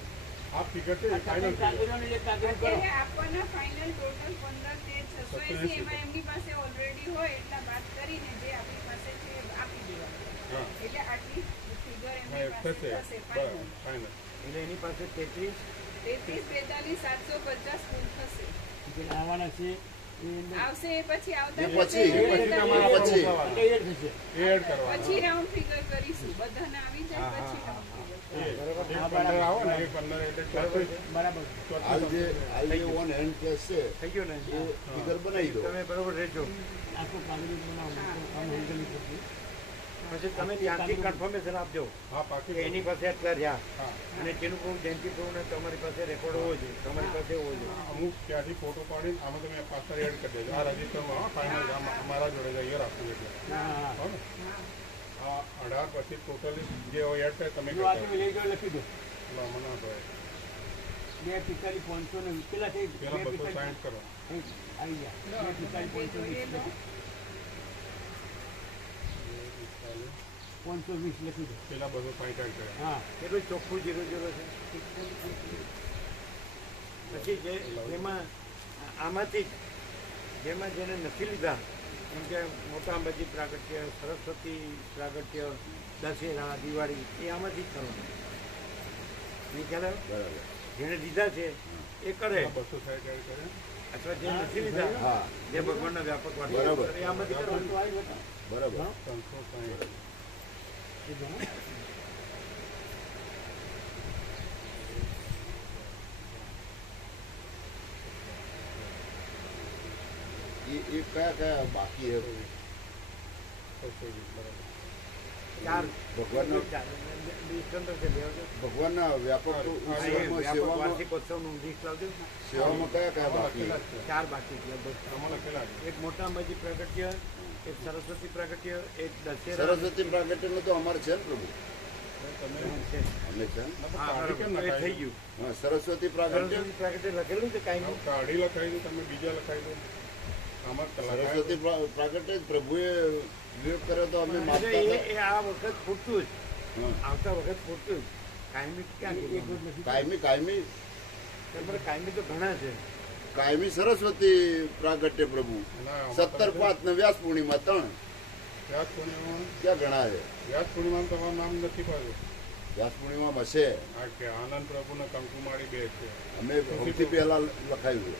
આ ફિગર છે એ ફાઇનલ ફિગર. કાગળોને જે કાગળ કરો અત્યારે આપવાના ફાઇનલ ટોટલ 15, 13, 680 એમાં એમની પાસે ઓલરેડી હોય એટલા બાદ કરીને જે આપણી પાસે છે એ આપી દેવાનું. હા એટલે આટલી ફિગર હા એમની એ પાસે થશે થશે બરાબર ફાઇનલ. ફાઇનલ. એટલે એની પાસે 33 33, 42, 750 કુલ થશે. જે આવવાના છે એ અંદર આવશે એ પછી આવતા એ વર્ષે પછી, એ એ પછી બધા તમારા પછી. એટલે એ જ થશે એ એડ કરવાનું. પછી રાઉન્ડ ફિગર કરીશું બધાને આવી જાય હા, પછી હા, રાઉન્ડ ફિગર એ બરાબર. 15 આવો ને એ 15 એટલે બરાબર હાલ જે ઓન હેન્ડ કેસ છે થઈ ગયું ને? એ ફિગર બનાવી દો તમે બરોબર રહેજો. આખું કાગળ બનાવો આમ હેન્ડલ કરતી પછી તમે ત્યાંથી કન્ફર્મેશન આપજો હા પાકી કે એની પાસે આટલા રહ્યા હા અને તેનું કોઈ જયંતિ પ્રભુને તમારી પાસે રેકોર્ડ હોવો જોઈએ, તમારી પાસે હોવો જોઈએ. અમુક ત્યાંથી ફોટો પાડીને આમાં તમે પાછળ એડ કરી દેજો. આ રજીસ્ટરમાં ફાઇનલ અમારા જોડે જઈએ રાખવું એટલે હા હા હો ને? આ 18 પછી ટોટલી જે એડ થાય તમે જો આ તમે લઈ જાઓ લખી દો મને આપો. 2,45,500 ને પેલા થઈ પેલા 260 કરો. આવી ગયા 2,45,520 520 લખી દો પેલા 260 એડ કર્યા. હા કેટલું ચોખ્ખું 0, 0 છે. પછી જે જેમાં આમાંથી જેમાં જેને નથી લીધા એમ કે મોટા અંબાજી પ્રાગટ્ય, સરસ્વતી પ્રાગટ્ય, દશેરા, દિવાળી એ આમાંથી જ કરવાનું. એ ખ્યાલ આવ્યો? બરાબર જેને લીધા છે એ કરે. પેલા 260 એડ કર્યા. અથવા જે નથી લીધા હા જે ભગવાનના વ્યાપક વાક્ય બરાબર. એ આમાંથી કરવાનું. બરાબર 360. એ કયા કયા બાકી હે 620 બરાબર. ચાર ભગવાનના ડિસ્ટન્સ છે લેવા ભગવાનના વ્યાપક ઉત્સવમાં સેવામાં વાર્ષિક ઉત્સવનું લિસ્ટ લાવજો. સેવામાં કયા કયા બાકી લખેલા જ છે. ચાર બાકી છે લગભગ. આમાં લખેલા છે. એક મોટા અંબાજી પ્રાગટ્ય, એક સરસ્વતી પ્રાગટ્ય, એક દશેરા સરસ્વતી પ્રાગટ્યનું તો અમારે છે ને પ્રભુ તમે છે. અમે છે ને હા, કાઢી કેમ બરાબર. એ થઈ લખાયું? ગયું. હા સરસ્વતી પ્રાગટ્ય સરસ્વતી પ્રાગટ્ય લખેલું છે કાંઈ કાઢી લખાઈ દો, તમે બીજા લખાઈ દો. આમાં સરસ્વતી પ્રાગટ્ય જ પ્રભુએ વિવેક કર્યો તો અમે નહીં. માગતા એ હતા આ વખત પૂરતું જ હા. આવતા વખત પૂરતું જ કાયમી ક્યાં કીધું? કાયમી તમારે કાયમી તો ઘણા છે. કાયમી સરસ્વતી પ્રાગટ્ય પ્રભુ ના, આમાં 17/5 ને વ્યાસ પૂર્ણિમા 3 વ્યાસ પૂર્ણિમામાં ક્યાં ઘણા છે વ્યાસ પૂર્ણિમામાં તમારું નામ નથી પાડ્યું. વ્યાસ પૂર્ણિમામાં છે આ કે આનંદ પ્રભુને કંકુમાળી 2 છે. અમે સૌથી પહેલા લખાયું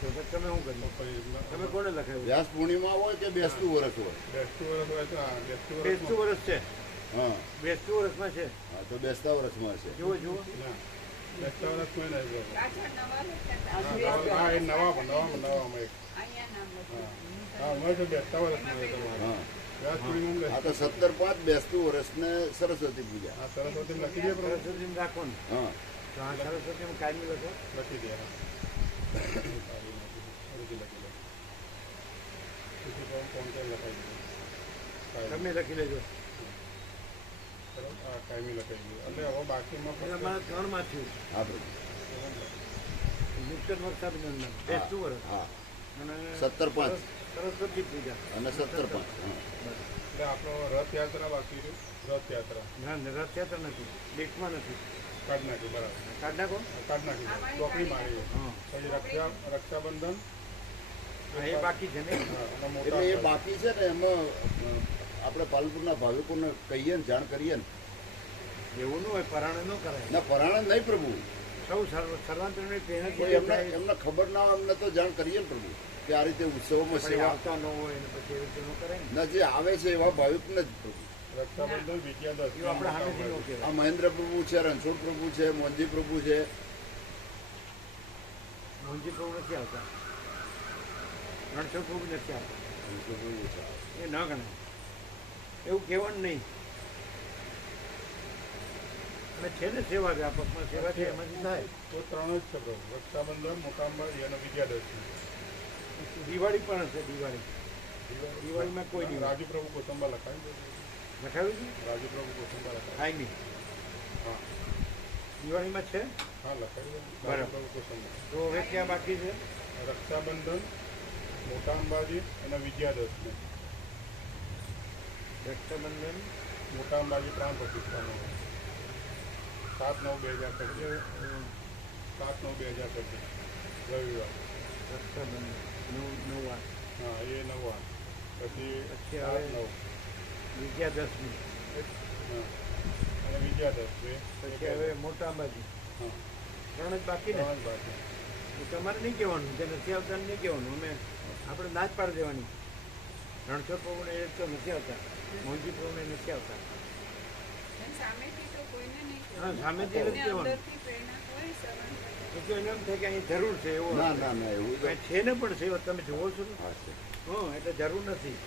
તો પછી તમે શું કર્યું? પછી તમે કોને લખાયું? વ્યાસ પૂર્ણિમા હોય કે બેસતું વર્ષ હોય બેસતું વર્ષ હોય છે. હા, બેસતું બેસતું વર્ષમાં. વર્ષ છે. હા બેસતું વર્ષમાં છે. હા તો બેસતા વર્ષમાં છે જુઓ જુઓ. ના, બેસતા વર્ષમાં નહીં પ્રભુ. અહીંયા હા, એ નવામાં એક. હા, અમારે તો બેસતા વર્ષમાં છે તમારે. હા વ્યાસ પૂર્ણિમામાં આ તો 17/5 બેસતું વર્ષ ને સરસ્વતી પૂજા આ સરસ્વતી લખી દે પ્રભુ. સરસ્વતીને રાખો ને. હા તો આ સરસ્વતીમાં કાયમી લખો. લખી દે હા. ફરીથી લખી દે. પછી તો કોન્ટેન્ટ લખાઈ દીધું. તમે લખી લેજો. હા, કાયમી લખાઈ ગયું. એટલે હવે બાકીમાં એટલે ફક્ત અમારા 3 માં થયું. હા પ્રભુ નૂતન વર્ષ અભિનંદન. બેસતું વર્ષ. હા અને 17/5 સરસ્વતી પૂજા. અને 17/5 હા એટલે આપણો રથયાત્રા બાકી રહ્યું. રથયાત્રા ના રથયાત્રા નથી. ડેટમાં નથી. કાઢ નાખ્યું બરાબર. કાઢ નાખો. કાઢ નાખ્યું ચોકડી મારી. હા. પછી રક્ષાબંધન હા, એ બાકી છે ને. હા, અને મોટા એટલે એ બાકી છે ને એમાં આપણે પાલનપુરના ભાવિકોને કહીએ ને જાણ કરીએ ને એવું ન હોય પરાણે ન કરાય. ના પરાણ નહીં પ્રભુ સૌ સર્વાંતરની કોઈ પ્રેરણા એમને ખબર ના હોય એમને તો જાણ કરીએ ને પ્રભુ કે આ રીતે ઉત્સવમાં સેવા આવતા ન હોય ને પછી એવી રીતે ન કરાય ને. ના જે આવે છે એવા ભાવિકને જ પ્રભુ રક્ષાબંધન વિજયાદશમી એવું આપણે સામેથી ન આ કહેવાય. મહેન્દ્ર પ્રભુ છે રણછોડ પ્રભુ છે મોંજી પ્રભુ છે મોંજી પ્રભુ નથી આવતા. રણછોડ પ્રભુ નથી આવતા. રણછોડ પ્રભુ છે એ ન ગણાય. એવું કહેવાનું નહીં. અને છે ને સેવા વ્યાપકમાં સેવા છે એમાંથી થાય. તો 3 જ છે પ્રભુ. રક્ષાબંધન મોટા અંબાજી અને વિજયાદશમી. દિવાળી પણ હશે. દિવાળીમાં કોઈ નહીં. રાજુ પ્રભુ કોસંબા લખાયું. લખાવ્યું છે? રાજુ પ્રભુ કોસંબા લખાયું. થાય નહીં. હા દિવાળીમાં છે. હા લખાયું. બરાબર. રાજુ પ્રભુ કોસંબા. તો હવે ક્યાં બાકી છે? રક્ષાબંધન મોટા અંબાજી અને વિજયાદશમી. રક્ષાબંધન મોટા અંબાજી પ્રાણ પ્રતિષ્ઠાનો 7/9/2025. 7/9/2025 રવિવાર. રક્ષાબંધન 9/9 હા એ 9 પછી પછી આવે 7/9 વિજયાદશમી. હા અને વિજયાદશમી પછી હવે મોટા અંબાજી. હા 3 જ બાકી ને. 3 જ બાકી. એ તમારે નહીં કહેવાનું. જે નથી આવતા નહીં કહેવાનું. અમે આપણે ના જ પાડી દેવાની. રણછોડ પ્રભુને એ તો નથી આવતા. મોંજી પ્રભુને નથી આવતા. સામેથી તો કોઈને નહીં હા, સામેથી નથી કહેવાનું. અંદરથી પ્રેરણા હોય સર્વાંતર. તો એમ થાય કે અહીં જરૂર છે એવો ના ના ના એવું તો કાંઈ છે ને પણ સેવા તમે જોવો છો ને. હા છે હા એટલે જરૂર નથી.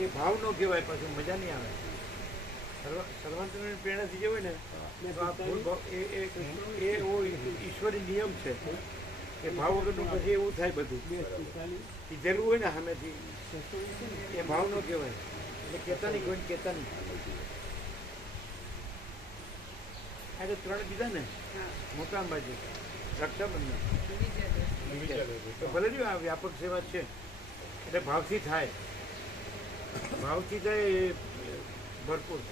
એ ભાવ ન કહેવાય. પાછું મજા નહીં આવે. સર્વાંતરની પ્રેરણાથી જે હોય ને તો આ ભૂલ ભાવ એ એવો ઈશ્વરી નિયમ છે કે ભાવ વગરનું પછી એવું થાય બધું. કીધેલું હોય ને સામેથી એ ભાવ ન કહેવાય. એટલે કહેતા નહીં કોઈને કહેતા નહીં. આ તો 3 કીધા ને. મોટા અંબાજી રક્ષાબંધન અને વિજયાદશમી. તો ભલે જો આ વ્યાપક સેવા છે એટલે ભાવથી થાય. ભાવથી થાય એ ભરપૂર.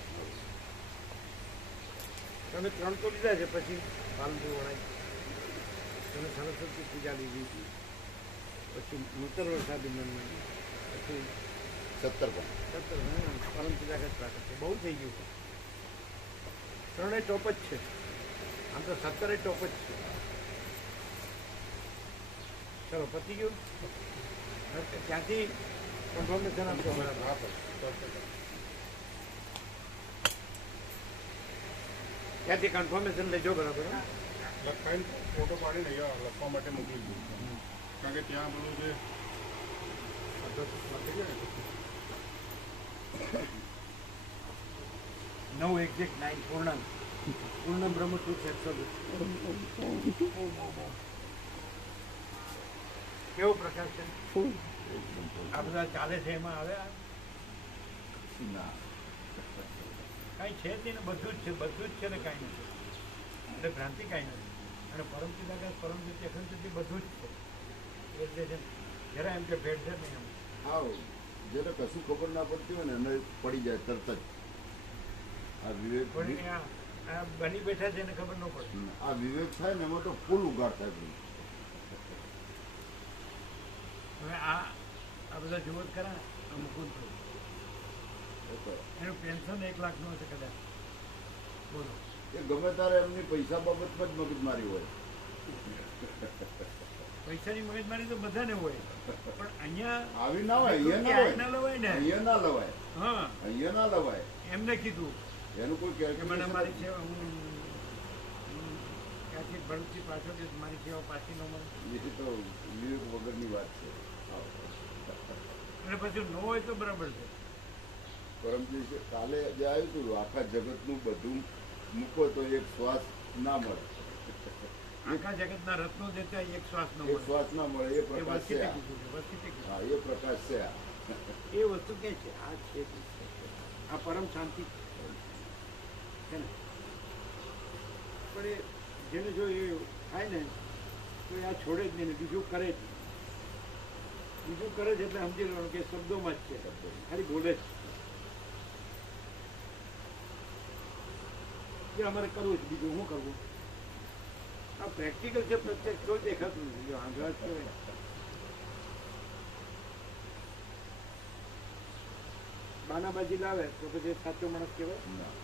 તમે 3 તો લીધા છે. પછી પાલનપુર વણાય. તમે સરસ્વતી પૂજા લીધી. પછી નૂતન વર્ષાભિનંદન. પછી 17/5 પરમ પૂજા પ્રાકટ છે. બહુ થઈ ગયું. 3 ટોપ જ છે. આમ તો 17 ટોપ જ છે. ચલો પતી ગયું. ત્યાંથી કન્ફર્મેશન આપજો બરાબર. હા સર સર ત્યાંથી કન્ફર્મેશન લેજો બરાબર. લખાઈને ફોટો પાડીને અહીંયા લખવા માટે મોકલી દીધું. કારણ કે ત્યાં બધું જે લખી ગયા ને 9 એક્ઝેક્ટ 9 પૂર્ણાંક પૂર્ણ બ્રહ્મસૂત્ર એબ્સોલ્યુટ. કેવો પ્રકાશ છે આ બધા ચાલે છે એમાં આવે ના કાંઈ છે જ નહીં ને બધું જ છે ને કાંઈ નથી એટલે ભ્રાંતિ કાંઈ નથી અને પરમ ચિદાકાશ પરમ જ્યોતિ અખંડ જ્યોતિ બધું જ છે એટલે છે જરા એમ કે ભેટ છે નહીં એમ હા જેને કશું ખબર ના પડતી હોય ને એને પડી જાય તરત જ આ વિવેક પણ આ બની બેઠા છે એને ખબર ન પડે. આ વિવેક થાય ને એમાં તો ફૂલ ઉગાડ થાય બધું. હવે આ બધા જુઓ જ ખરા આ મુકુંદ થયું એ તો એનું પેન્શન 1 લાખનું હશે કદાચ. બોલો એ ગમે તારે એમની પૈસા બાબતમાં જ મગજમારી હોય. પૈસાની મગજમારી તો બધાને હોય પણ અહીંયા આવી ના હોય અહીંયા ના લવાય ને. અહીંયા ના લવાય હા અહીંયા ના લવાય એમને કીધું એનું કોઈ કે મને calculation મારી જ સેવા હું ક્યાંથી ભરૂચથી પાછો જઈશ મારી સેવા પાછી ન મળે નહીં. એ તો વિવેક વગરની વાત છે. અને પછી ન હોય તો બરાબર છે. પરમ દિવસે કાલે જે આવ્યું હતું આખા જગતનું બધું મૂકો તો એક શ્વાસ ના મળે. આખા જગતના રત્નો જે છે એક શ્વાસ ન એક મળે શ્વાસ ના મળે એ એ પ્રકાશ છે વસ્તી આ. કીધું છે વસ્તી કીધું હા એ પ્રકાશ છે આ. એ વસ્તુ કે છે આ છે આ પરમ શાંતિ છે ને પણ એ જેને જો એ થાય ને તો એ આ છોડે જ નહીં ને બીજું કરે જ નહીં. બીજું કરે છે એટલે સમજી લેવાનું કે શબ્દોમાં જ છે શબ્દો ખાલી બોલે જ કે અમારે કરવું છે બીજું શું કરવું. આ પ્રેક્ટિકલ છે પ્રત્યક્ષ કોઈ દેખાતું નથી. જો આંધળા જ કહેવાય. બાનાબાજી લાવે તો પછી સાચો માણસ કહેવાય. ના.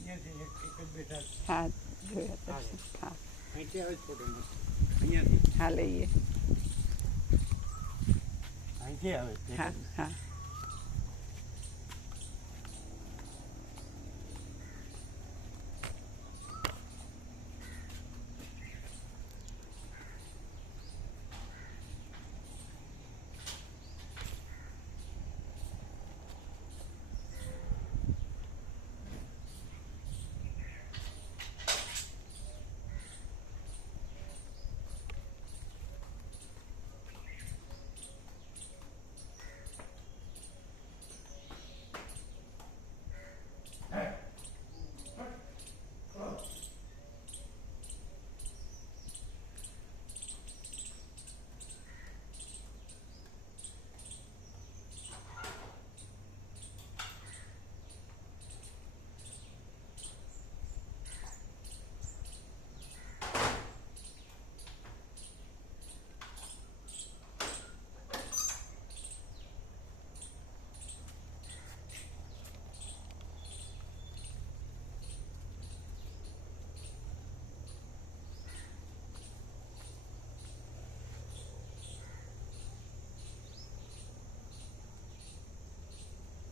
અહીંયાથી એક જ બેઠા છે. હા જોયા દર્શન હા અહીંથી આવે જ ફોટો અહીંયાથી હા લઈએ અહીંથી આવે હા હા